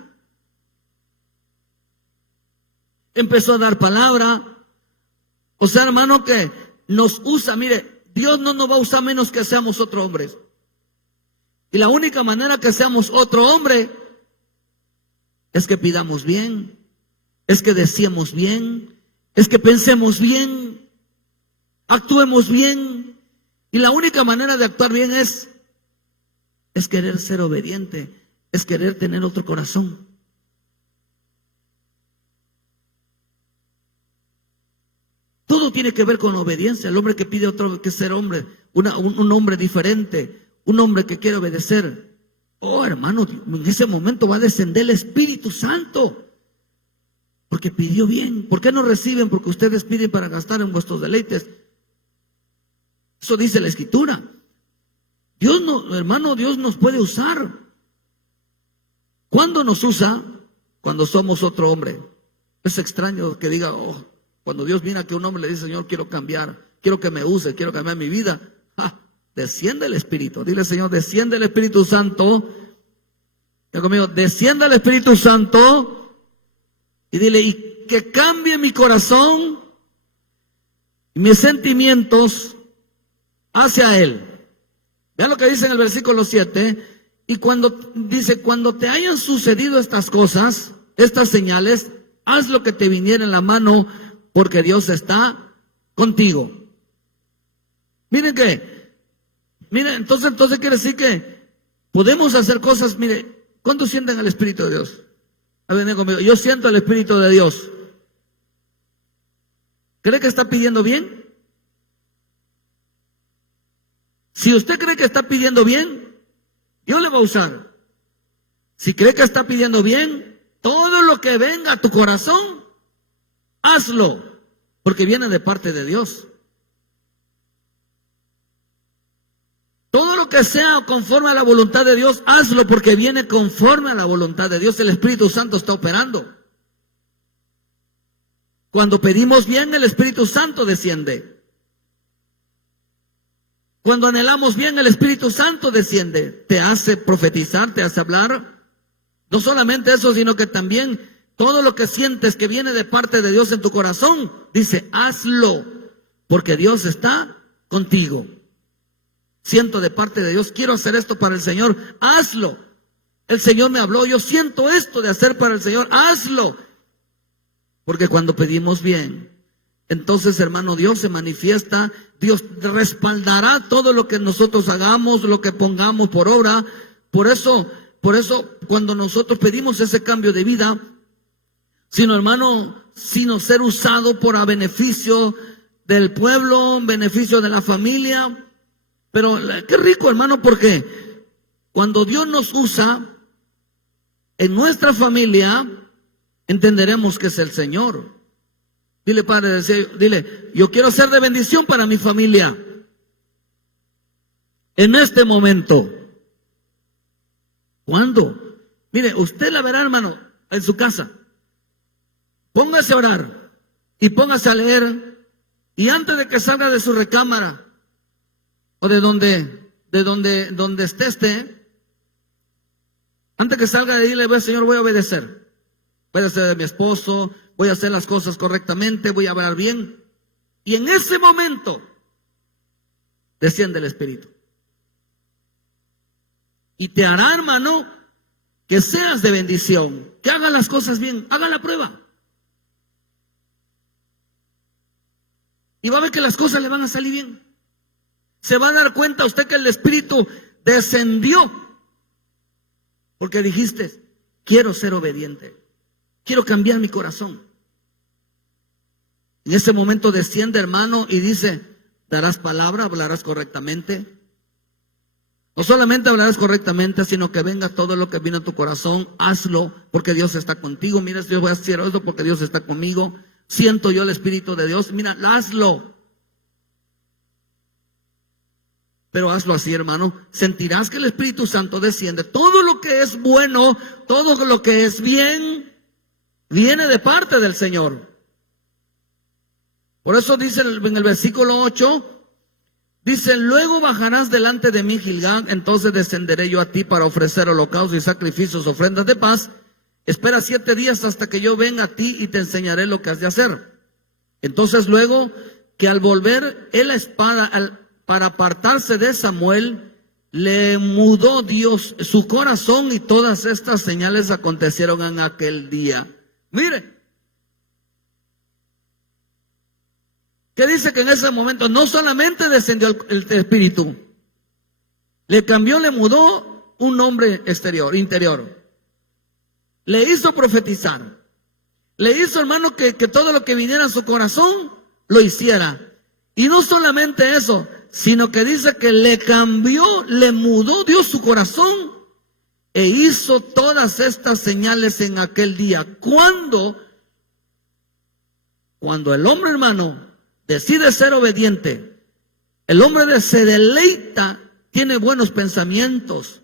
Empezó a dar palabra. O sea, hermano, que nos usa. Mire, Dios no nos va a usar menos que seamos otros hombres. Y la única manera que seamos otro hombre es que pidamos bien, es que decíamos bien, es que pensemos bien, actuemos bien. Y la única manera de actuar bien es querer ser obediente, es querer tener otro corazón. Todo tiene que ver con obediencia. El hombre que pide otro que ser hombre, un hombre diferente, un hombre que quiere obedecer. Oh, hermano, en ese momento va a descender el Espíritu Santo. Porque pidió bien. ¿Por qué no reciben? Porque ustedes piden para gastar en vuestros deleites. Eso dice la Escritura. Dios no, hermano, Dios nos puede usar. ¿Cuándo nos usa? Cuando somos otro hombre. Es extraño que diga, oh, cuando Dios mira que un hombre le dice, Señor, quiero cambiar, quiero que me use, quiero cambiar mi vida. Desciende el Espíritu. Dile, Señor, desciende el Espíritu Santo. Diga conmigo, desciende el Espíritu Santo. Y dile, y que cambie mi corazón y mis sentimientos hacia Él. Vean lo que dice en el versículo 7. Y cuando dice, cuando te hayan sucedido estas cosas, estas señales, haz lo que te viniera en la mano, porque Dios está contigo. Miren, entonces quiere decir que podemos hacer cosas. Mire, ¿cuántos sienten el Espíritu de Dios? A ver, conmigo. Yo siento el Espíritu de Dios. ¿Cree que está pidiendo bien? Si usted cree que está pidiendo bien, Dios le va a usar. Si cree que está pidiendo bien, todo lo que venga a tu corazón, hazlo, porque viene de parte de Dios. Todo lo que sea conforme a la voluntad de Dios, hazlo, porque viene conforme a la voluntad de Dios. El Espíritu Santo está operando. Cuando pedimos bien, el Espíritu Santo desciende. Cuando anhelamos bien, el Espíritu Santo desciende. Te hace profetizar, te hace hablar. No solamente eso, sino que también todo lo que sientes que viene de parte de Dios en tu corazón, dice, hazlo, porque Dios está contigo. Siento de parte de Dios, quiero hacer esto para el Señor, hazlo. El Señor me habló, yo siento esto de hacer para el Señor, hazlo. Porque cuando pedimos bien, entonces, hermano, Dios se manifiesta, Dios respaldará todo lo que nosotros hagamos, lo que pongamos por obra. Por eso, cuando nosotros pedimos ese cambio de vida, sino ser usado a beneficio del pueblo, beneficio de la familia. Pero qué rico, hermano, porque cuando Dios nos usa en nuestra familia, entenderemos que es el Señor. Dile, Padre, dile, yo quiero ser de bendición para mi familia. En este momento. ¿Cuándo? Mire, usted la verá, hermano, en su casa. Póngase a orar y póngase a leer. Y antes de que salga de su recámara o de donde esté, antes que salga de ahí, le voy, Señor, voy a obedecer. Voy a obedecer de mi esposo, voy a hacer las cosas correctamente, voy a hablar bien. Y en ese momento desciende el Espíritu. Y te hará, hermano, que seas de bendición, que hagas las cosas bien, haga la prueba. Y va a ver que las cosas le van a salir bien. Se va a dar cuenta usted que el Espíritu descendió. Porque dijiste, quiero ser obediente. Quiero cambiar mi corazón. En ese momento desciende, hermano, y dice, darás palabra, hablarás correctamente. No solamente hablarás correctamente, sino que venga todo lo que viene a tu corazón, hazlo porque Dios está contigo. Mira, yo voy a hacer esto porque Dios está conmigo. Siento yo el Espíritu de Dios. Mira, hazlo. Pero hazlo así, hermano. Sentirás que el Espíritu Santo desciende. Todo lo que es bueno, todo lo que es bien, viene de parte del Señor. Por eso dice en el versículo 8, dice, luego bajarás delante de mí, Gilgal, entonces descenderé yo a ti para ofrecer holocaustos y sacrificios, ofrendas de paz. Espera 7 días hasta que yo venga a ti y te enseñaré lo que has de hacer. Entonces luego que al volver él la espada para apartarse de Samuel, le mudó Dios su corazón y todas estas señales acontecieron en aquel día. Mire, ¿qué dice? Que en ese momento no solamente descendió el Espíritu, le cambió, le mudó un hombre interior. Le hizo profetizar. Le hizo, hermano, que todo lo que viniera a su corazón lo hiciera. Y no solamente eso, sino que dice que le cambió, le mudó Dios su corazón e hizo todas estas señales en aquel día. Cuando el hombre, hermano, decide ser obediente, el hombre se deleita, tiene buenos pensamientos,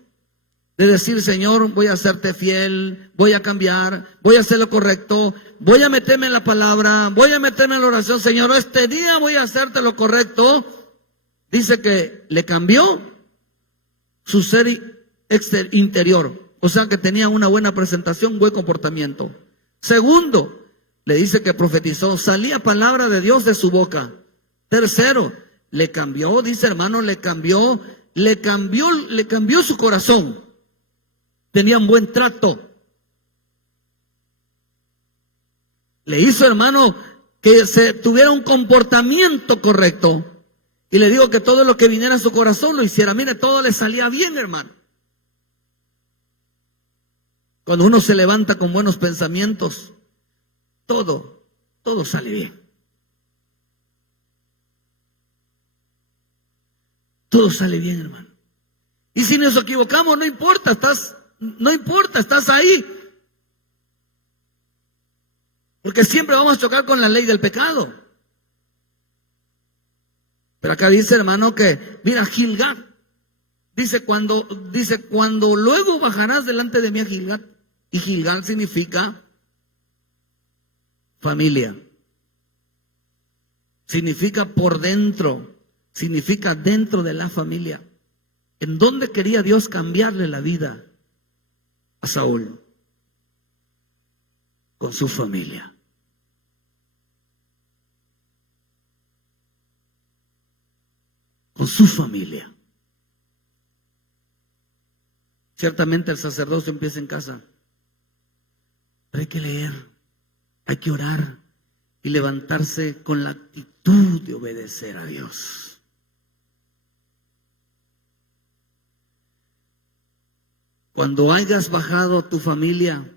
de decir, Señor, voy a serte fiel, voy a cambiar, voy a hacer lo correcto, voy a meterme en la palabra, voy a meterme en la oración, Señor, este día voy a hacerte lo correcto. Dice que le cambió su ser interior, o sea que tenía una buena presentación, buen comportamiento. Segundo, le dice que profetizó, salía palabra de Dios de su boca. Tercero, le cambió, dice, hermano, le cambió su corazón. Tenía un buen trato. Le hizo, hermano, que se tuviera un comportamiento correcto. Y le digo que todo lo que viniera a su corazón lo hiciera. Mire, todo le salía bien, hermano. Cuando uno se levanta con buenos pensamientos, todo sale bien. Todo sale bien, hermano. Y si nos equivocamos, no importa, estás ahí. Porque siempre vamos a chocar con la ley del pecado. Pero acá dice, hermano, que, mira, Gilgal, dice, cuando luego bajarás delante de mí a Gilgal, y Gilgal significa familia, significa por dentro, significa dentro de la familia. ¿En dónde quería Dios cambiarle la vida a Saúl? Con su familia. Con su familia. Ciertamente el sacerdocio empieza en casa, pero hay que leer, hay que orar y levantarse con la actitud de obedecer a Dios. Cuando hayas bajado tu familia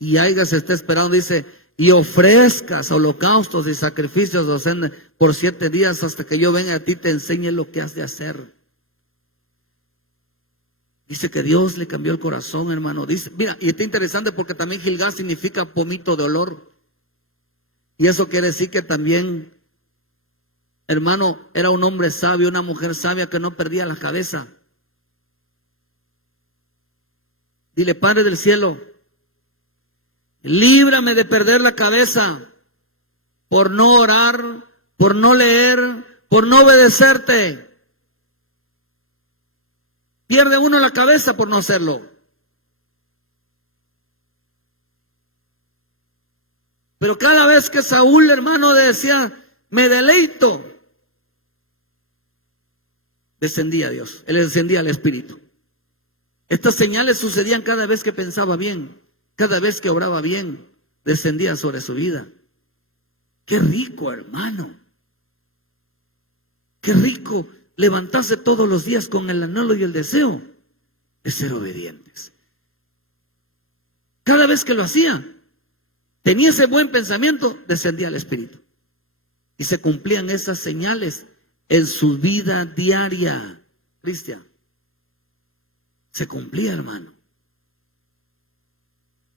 y hayas esté esperando, dice, y ofrezcas holocaustos y sacrificios por 7 días hasta que yo venga a ti y te enseñe lo que has de hacer. Dice que Dios le cambió el corazón, hermano. Dice, mira, y está interesante porque también Gilgal significa pomito de olor. Y eso quiere decir que también, hermano, era un hombre sabio, una mujer sabia que no perdía la cabeza. Dile, Padre del cielo, líbrame de perder la cabeza por no orar, por no leer, por no obedecerte. Pierde uno la cabeza por no hacerlo. Pero cada vez que Saúl, hermano, decía, me deleito, descendía Dios, él descendía el Espíritu. Estas señales sucedían cada vez que pensaba bien, cada vez que obraba bien, descendía sobre su vida. Qué rico, hermano. Qué rico levantarse todos los días con el anhelo y el deseo de ser obedientes. Cada vez que lo hacía, tenía ese buen pensamiento, descendía el Espíritu. Y se cumplían esas señales en su vida diaria. Cristian, se cumplía, hermano.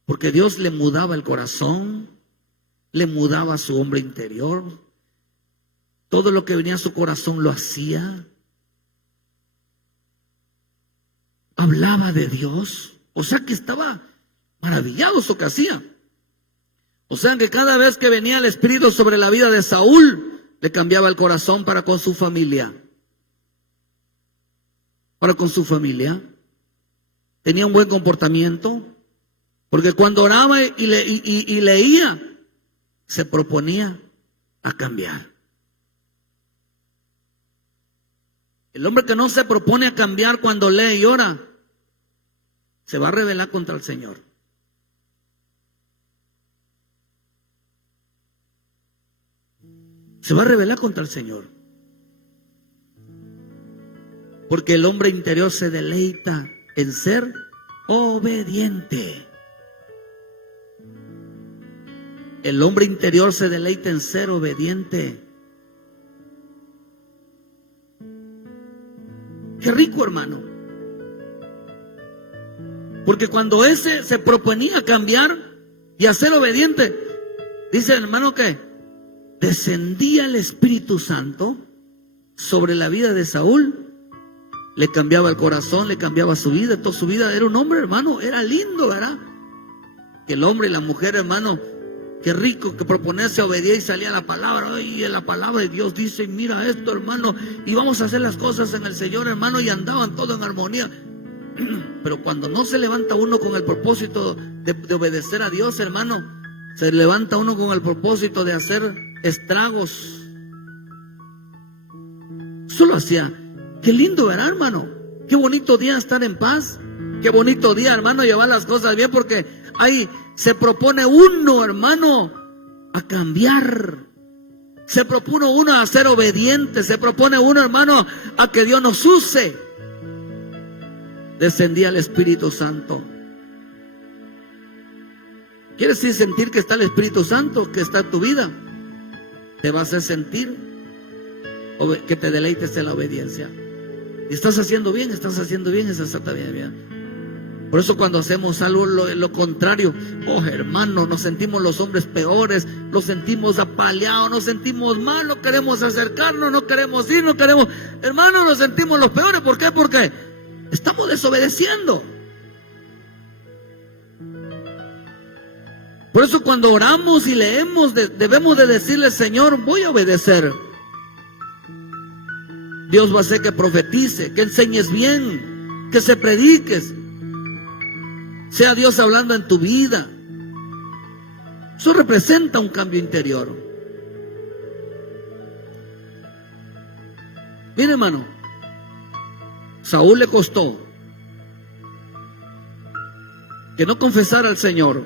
Porque Dios le mudaba el corazón, le mudaba su hombre interior. Todo lo que venía a su corazón lo hacía. Hablaba de Dios. O sea que estaba maravillado eso que hacía. O sea que cada vez que venía el Espíritu sobre la vida de Saúl, le cambiaba el corazón para con su familia. Para con su familia. Tenía un buen comportamiento. Porque cuando oraba y leía, se proponía a cambiar. El hombre que no se propone a cambiar cuando lee y ora, se va a rebelar contra el Señor. Se va a rebelar contra el Señor. Porque el hombre interior se deleita en ser obediente. El hombre interior se deleita en ser obediente. Qué rico, hermano. Porque cuando ese se proponía cambiar y a ser obediente, dice el hermano que descendía el Espíritu Santo sobre la vida de Saúl, le cambiaba el corazón, le cambiaba su vida, toda su vida. Era un hombre, hermano, era lindo, ¿verdad? Que el hombre y la mujer, hermano, qué rico que proponerse a obedecer y salía la palabra. Y la palabra de Dios dice, mira esto, hermano, y vamos a hacer las cosas en el Señor, hermano, y andaban todo en armonía. Pero cuando no se levanta uno con el propósito de obedecer a Dios, hermano, se levanta uno con el propósito de hacer estragos. Solo hacía, qué lindo, ¿verdad, hermano? Qué bonito día estar en paz. Qué bonito día, hermano, llevar las cosas bien, porque ahí se propone uno, hermano, a cambiar. Se propone uno a ser obediente. Se propone uno, hermano, a que Dios nos use. Descendía el Espíritu Santo. ¿Quieres sentir que está el Espíritu Santo, que está en tu vida? Te va a hacer sentir que te deleites en la obediencia. Y estás haciendo bien, estás bien. Por eso cuando hacemos algo lo contrario, oh hermano, nos sentimos los hombres peores, nos sentimos apaleados, nos sentimos mal, no queremos acercarnos, no queremos ir, no queremos, hermano, nos sentimos los peores. ¿Por qué? Porque estamos desobedeciendo. Por eso cuando oramos y leemos, debemos de decirle, Señor, voy a obedecer. Dios va a hacer que profetice, que enseñes bien, que se prediques. Sea Dios hablando en tu vida. Eso representa un cambio interior. Mire, hermano, Saúl le costó que no confesara al Señor,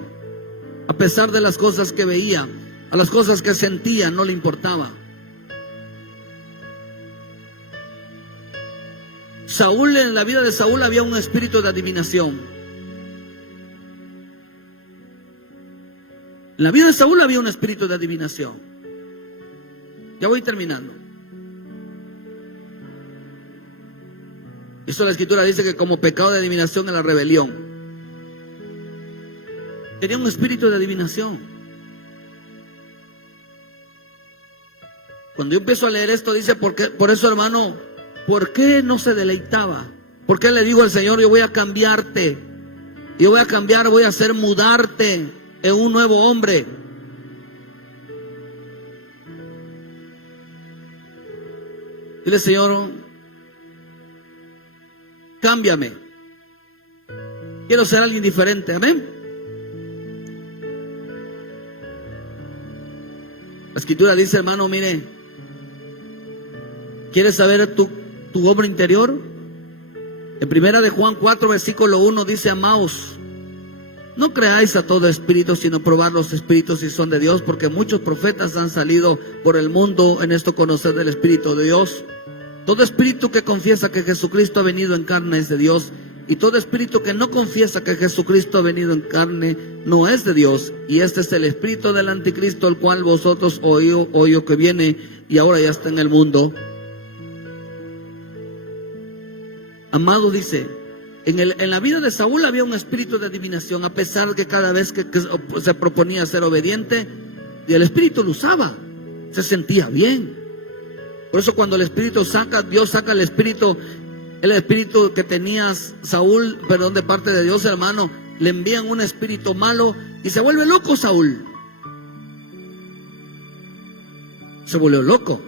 a pesar de las cosas que veía, a las cosas que sentía, no le importaba. Saúl, en la vida de Saúl había un espíritu de adivinación. En la vida de Saúl había un espíritu de adivinación. Ya voy terminando. Eso la Escritura dice que como pecado de adivinación es la rebelión. Tenía un espíritu de adivinación. Cuando yo empiezo a leer esto, dice, por eso, hermano, ¿por qué no se deleitaba? ¿Por qué le digo al Señor, yo voy a cambiarte? Yo voy a cambiar, voy a hacer mudarte en un nuevo hombre. Dile, Señor, cámbiame. Quiero ser alguien diferente. Amén. La Escritura dice, hermano, mire, ¿quieres saber tu hombre interior? En primera de Juan 4, versículo 1 dice, amaos, no creáis a todo espíritu, sino probar los espíritus si son de Dios, porque muchos profetas han salido por el mundo en esto conocer del Espíritu de Dios. Todo espíritu que confiesa que Jesucristo ha venido en carne es de Dios, y todo espíritu que no confiesa que Jesucristo ha venido en carne no es de Dios. Y este es el espíritu del anticristo, el cual vosotros oído que viene y ahora ya está en el mundo. Amado, dice, en la vida de Saúl había un espíritu de adivinación, a pesar de que cada vez que se proponía ser obediente, y el espíritu lo usaba, se sentía bien. Por eso cuando el espíritu Dios saca el espíritu que tenía Saúl, perdón, de parte de Dios, hermano, le envían un espíritu malo y se vuelve loco Saúl. Se volvió loco.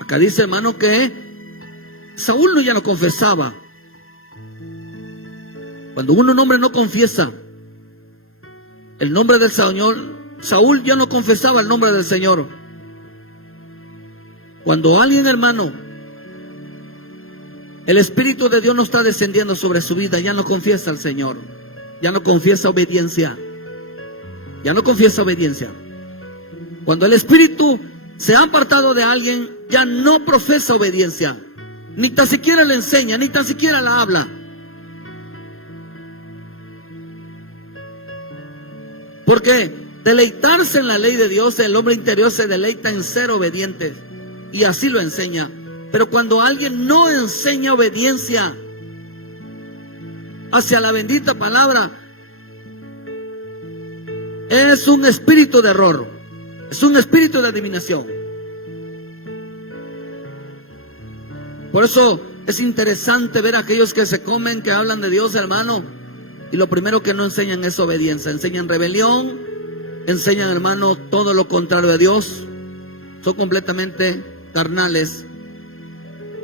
Acá dice, hermano, que Saúl ya no confesaba. Cuando un hombre no confiesa el nombre del Señor, Saúl ya no confesaba el nombre del Señor. Cuando alguien, hermano, el Espíritu de Dios no está descendiendo sobre su vida, ya no confiesa al Señor, ya no confiesa obediencia, ya no confiesa obediencia. Cuando el Espíritu se ha apartado de alguien, ya no profesa obediencia, ni tan siquiera le enseña, ni tan siquiera la habla. Porque deleitarse en la ley de Dios, el hombre interior se deleita en ser obediente, y así lo enseña. Pero cuando alguien no enseña obediencia hacia la bendita palabra, es un espíritu de error, es un espíritu de adivinación. Por eso es interesante ver a aquellos que se comen, que hablan de Dios, hermano, y lo primero que no enseñan es obediencia. Enseñan rebelión, enseñan, hermano, todo lo contrario a Dios. Son completamente carnales,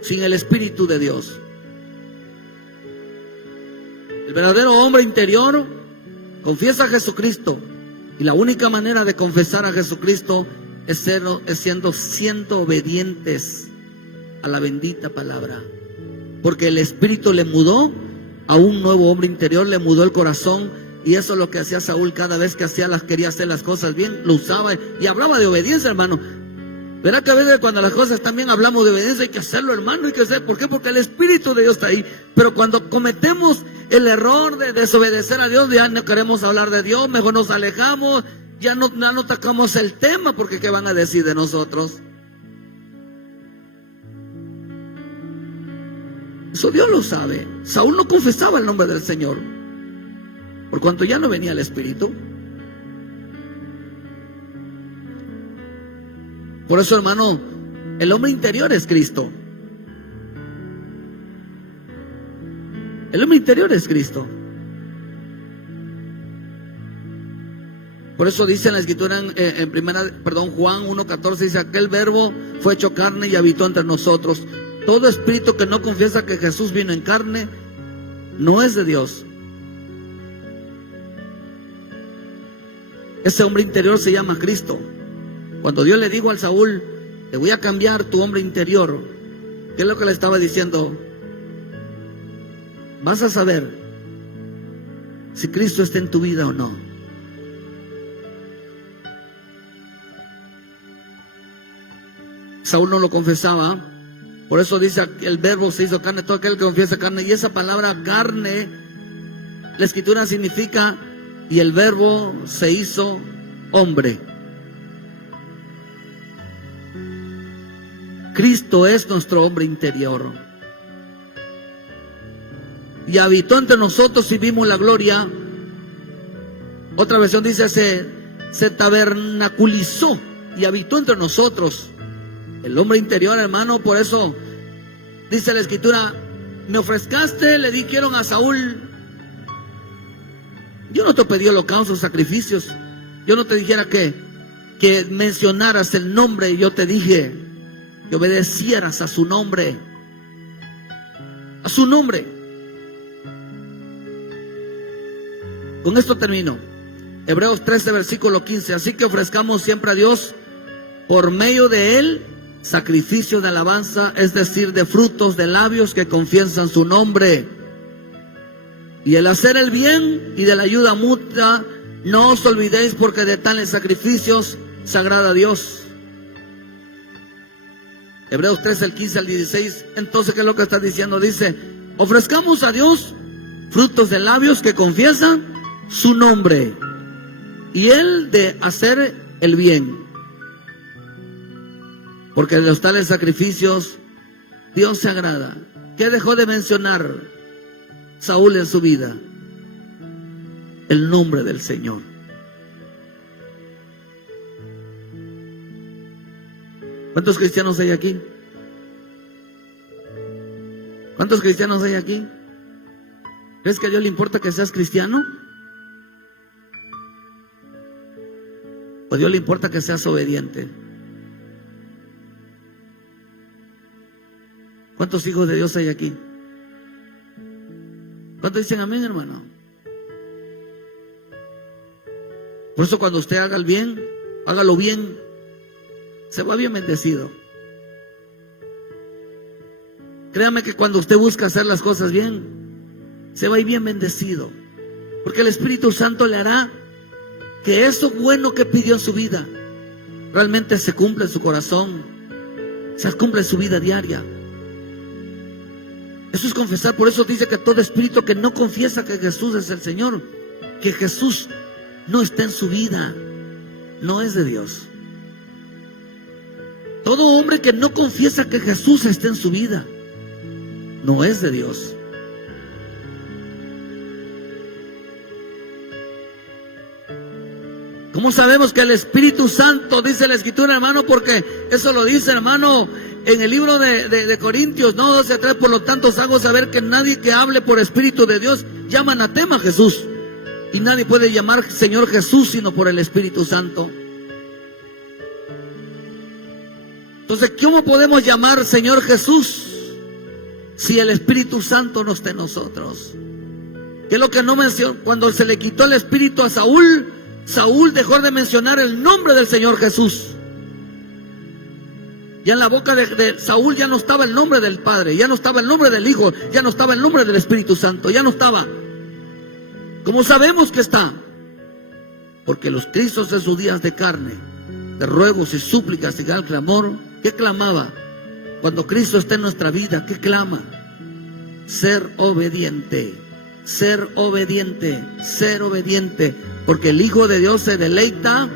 sin el Espíritu de Dios. El verdadero hombre interior confiesa a Jesucristo, y la única manera de confesar a Jesucristo es siendo obedientes a la bendita palabra, porque el Espíritu le mudó a un nuevo hombre interior, le mudó el corazón. Y eso es lo que hacía Saúl cada vez que quería hacer las cosas bien, lo usaba y hablaba de obediencia, hermano. Verá que a veces cuando las cosas también hablamos de obediencia, hay que hacerlo, hermano, hay que hacer. ¿Por qué? Porque el Espíritu de Dios está ahí. Pero cuando cometemos el error de desobedecer a Dios, ya no queremos hablar de Dios, mejor nos alejamos, ya no tocamos el tema, porque ¿qué van a decir de nosotros? Eso Dios lo sabe. Saúl no confesaba el nombre del Señor, por cuanto ya no venía el Espíritu. Por eso, hermano, el hombre interior es Cristo. El hombre interior es Cristo. Por eso dice en la Escritura, Juan 1:14, dice, aquel verbo fue hecho carne y habitó entre nosotros. Todo espíritu que no confiesa que Jesús vino en carne no es de Dios. Ese hombre interior se llama Cristo. Cuando Dios le dijo al Saúl, te voy a cambiar tu hombre interior, ¿qué es lo que le estaba diciendo? Vas a saber si Cristo está en tu vida o no. Saúl no lo confesaba. Por eso dice, el verbo se hizo carne, todo aquel que confiesa carne. Y esa palabra carne, la Escritura significa, y el verbo se hizo hombre. Cristo es nuestro hombre interior. Y habitó entre nosotros y vimos la gloria. Otra versión dice, se tabernaculizó y habitó entre nosotros. El hombre interior, hermano. Por eso dice la Escritura, me ofrezcaste, le dijeron a Saúl, yo no te pedí holocaustos, sacrificios, yo no te dijera que mencionaras el nombre, yo te dije que obedecieras a su nombre, a su nombre. Con esto termino. Hebreos 13, versículo 15, así que ofrezcamos siempre a Dios por medio de él sacrificio de alabanza, es decir, de frutos de labios que confiesan su nombre. Y el hacer el bien y de la ayuda mutua, no os olvidéis, porque de tales sacrificios se agrada a Dios. Hebreos 3, el 15 al 16. Entonces, ¿qué es lo que está diciendo? Dice: ofrezcamos a Dios frutos de labios que confiesan su nombre, y Él de hacer el bien, porque de los tales sacrificios Dios se agrada. ¿Qué dejó de mencionar Saúl en su vida? El nombre del Señor. ¿Cuántos cristianos hay aquí? ¿Cuántos cristianos hay aquí? ¿Crees que a Dios le importa que seas cristiano? ¿O a Dios le importa que seas obediente? ¿Cuántos hijos de Dios hay aquí? ¿Cuántos dicen amén, hermano? Por eso cuando usted haga el bien, hágalo bien, se va bien bendecido. Créame que cuando usted busca hacer las cosas bien, se va a ir bien bendecido, porque el Espíritu Santo le hará que eso bueno que pidió en su vida realmente se cumpla en su corazón, se cumpla en su vida diaria. Eso es confesar. Por eso dice que todo espíritu que no confiesa que Jesús es el Señor, que Jesús no está en su vida, no es de Dios. Todo hombre que no confiesa que Jesús está en su vida, no es de Dios. ¿Cómo sabemos que el Espíritu Santo, dice la Escritura, hermano? Porque eso lo dice, hermano, en el libro de Corintios, no 12:3. Por lo tanto, os hago saber que nadie que hable por Espíritu de Dios llama anatema a Jesús. Y nadie puede llamar Señor Jesús sino por el Espíritu Santo. Entonces, ¿cómo podemos llamar Señor Jesús si el Espíritu Santo no está en nosotros? ¿Qué es lo que no mencionó? Cuando se le quitó el Espíritu a Saúl, Saúl dejó de mencionar el nombre del Señor Jesús. Ya en la boca de Saúl ya no estaba el nombre del Padre, ya no estaba el nombre del Hijo, ya no estaba el nombre del Espíritu Santo, ya no estaba. ¿Cómo sabemos que está? Porque los Cristos en sus días de carne, de ruegos y súplicas y gran clamor, ¿qué clamaba? Cuando Cristo está en nuestra vida, ¿qué clama? Ser obediente, ser obediente, ser obediente. Porque el Hijo de Dios se deleita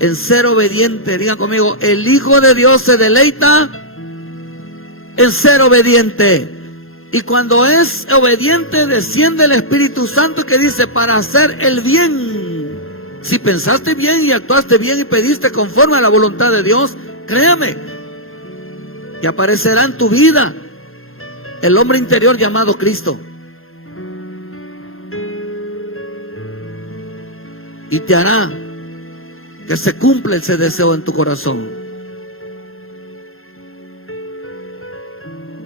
en ser obediente. Digan conmigo: el Hijo de Dios se deleita en ser obediente. Y cuando es obediente, desciende el Espíritu Santo, que dice: para hacer el bien. Si pensaste bien y actuaste bien y pediste conforme a la voluntad de Dios, créame que aparecerá en tu vida el hombre interior llamado Cristo, y te hará que se cumpla ese deseo en tu corazón.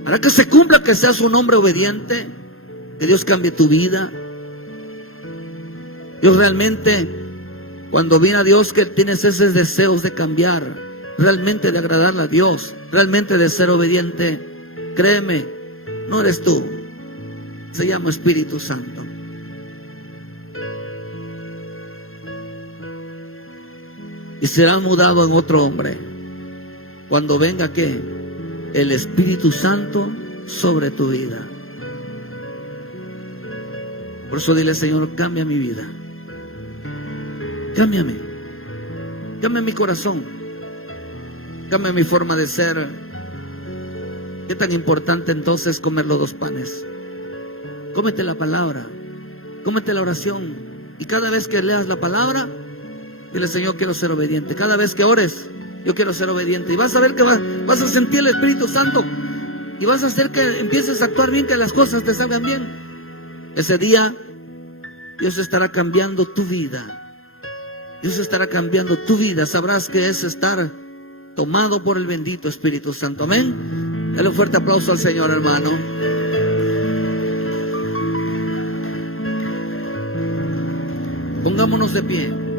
Hará que se cumpla, que seas un hombre obediente, que Dios cambie tu vida. Dios realmente, cuando viene a Dios, que tienes esos deseos de cambiar, realmente de agradarle a Dios, realmente de ser obediente, créeme, no eres tú, se llama Espíritu Santo. Y será mudado en otro hombre cuando venga, ¿qué? El Espíritu Santo sobre tu vida. Por eso dile: Señor, cambia mi vida, cámbiame, cambia mi corazón, cambia mi forma de ser. ¿Qué tan importante entonces comer los 2 panes? Cómete la palabra, cómete la oración, y cada vez que leas la palabra, dile: Señor, quiero ser obediente. Cada vez que ores, yo quiero ser obediente. Y vas a ver que vas a sentir el Espíritu Santo, y vas a hacer que empieces a actuar bien, que las cosas te salgan bien. Ese día Dios estará cambiando tu vida. Dios estará cambiando tu vida. Sabrás que es estar tomado por el bendito Espíritu Santo. Amén. Dale un fuerte aplauso al Señor, hermano. Pongámonos de pie.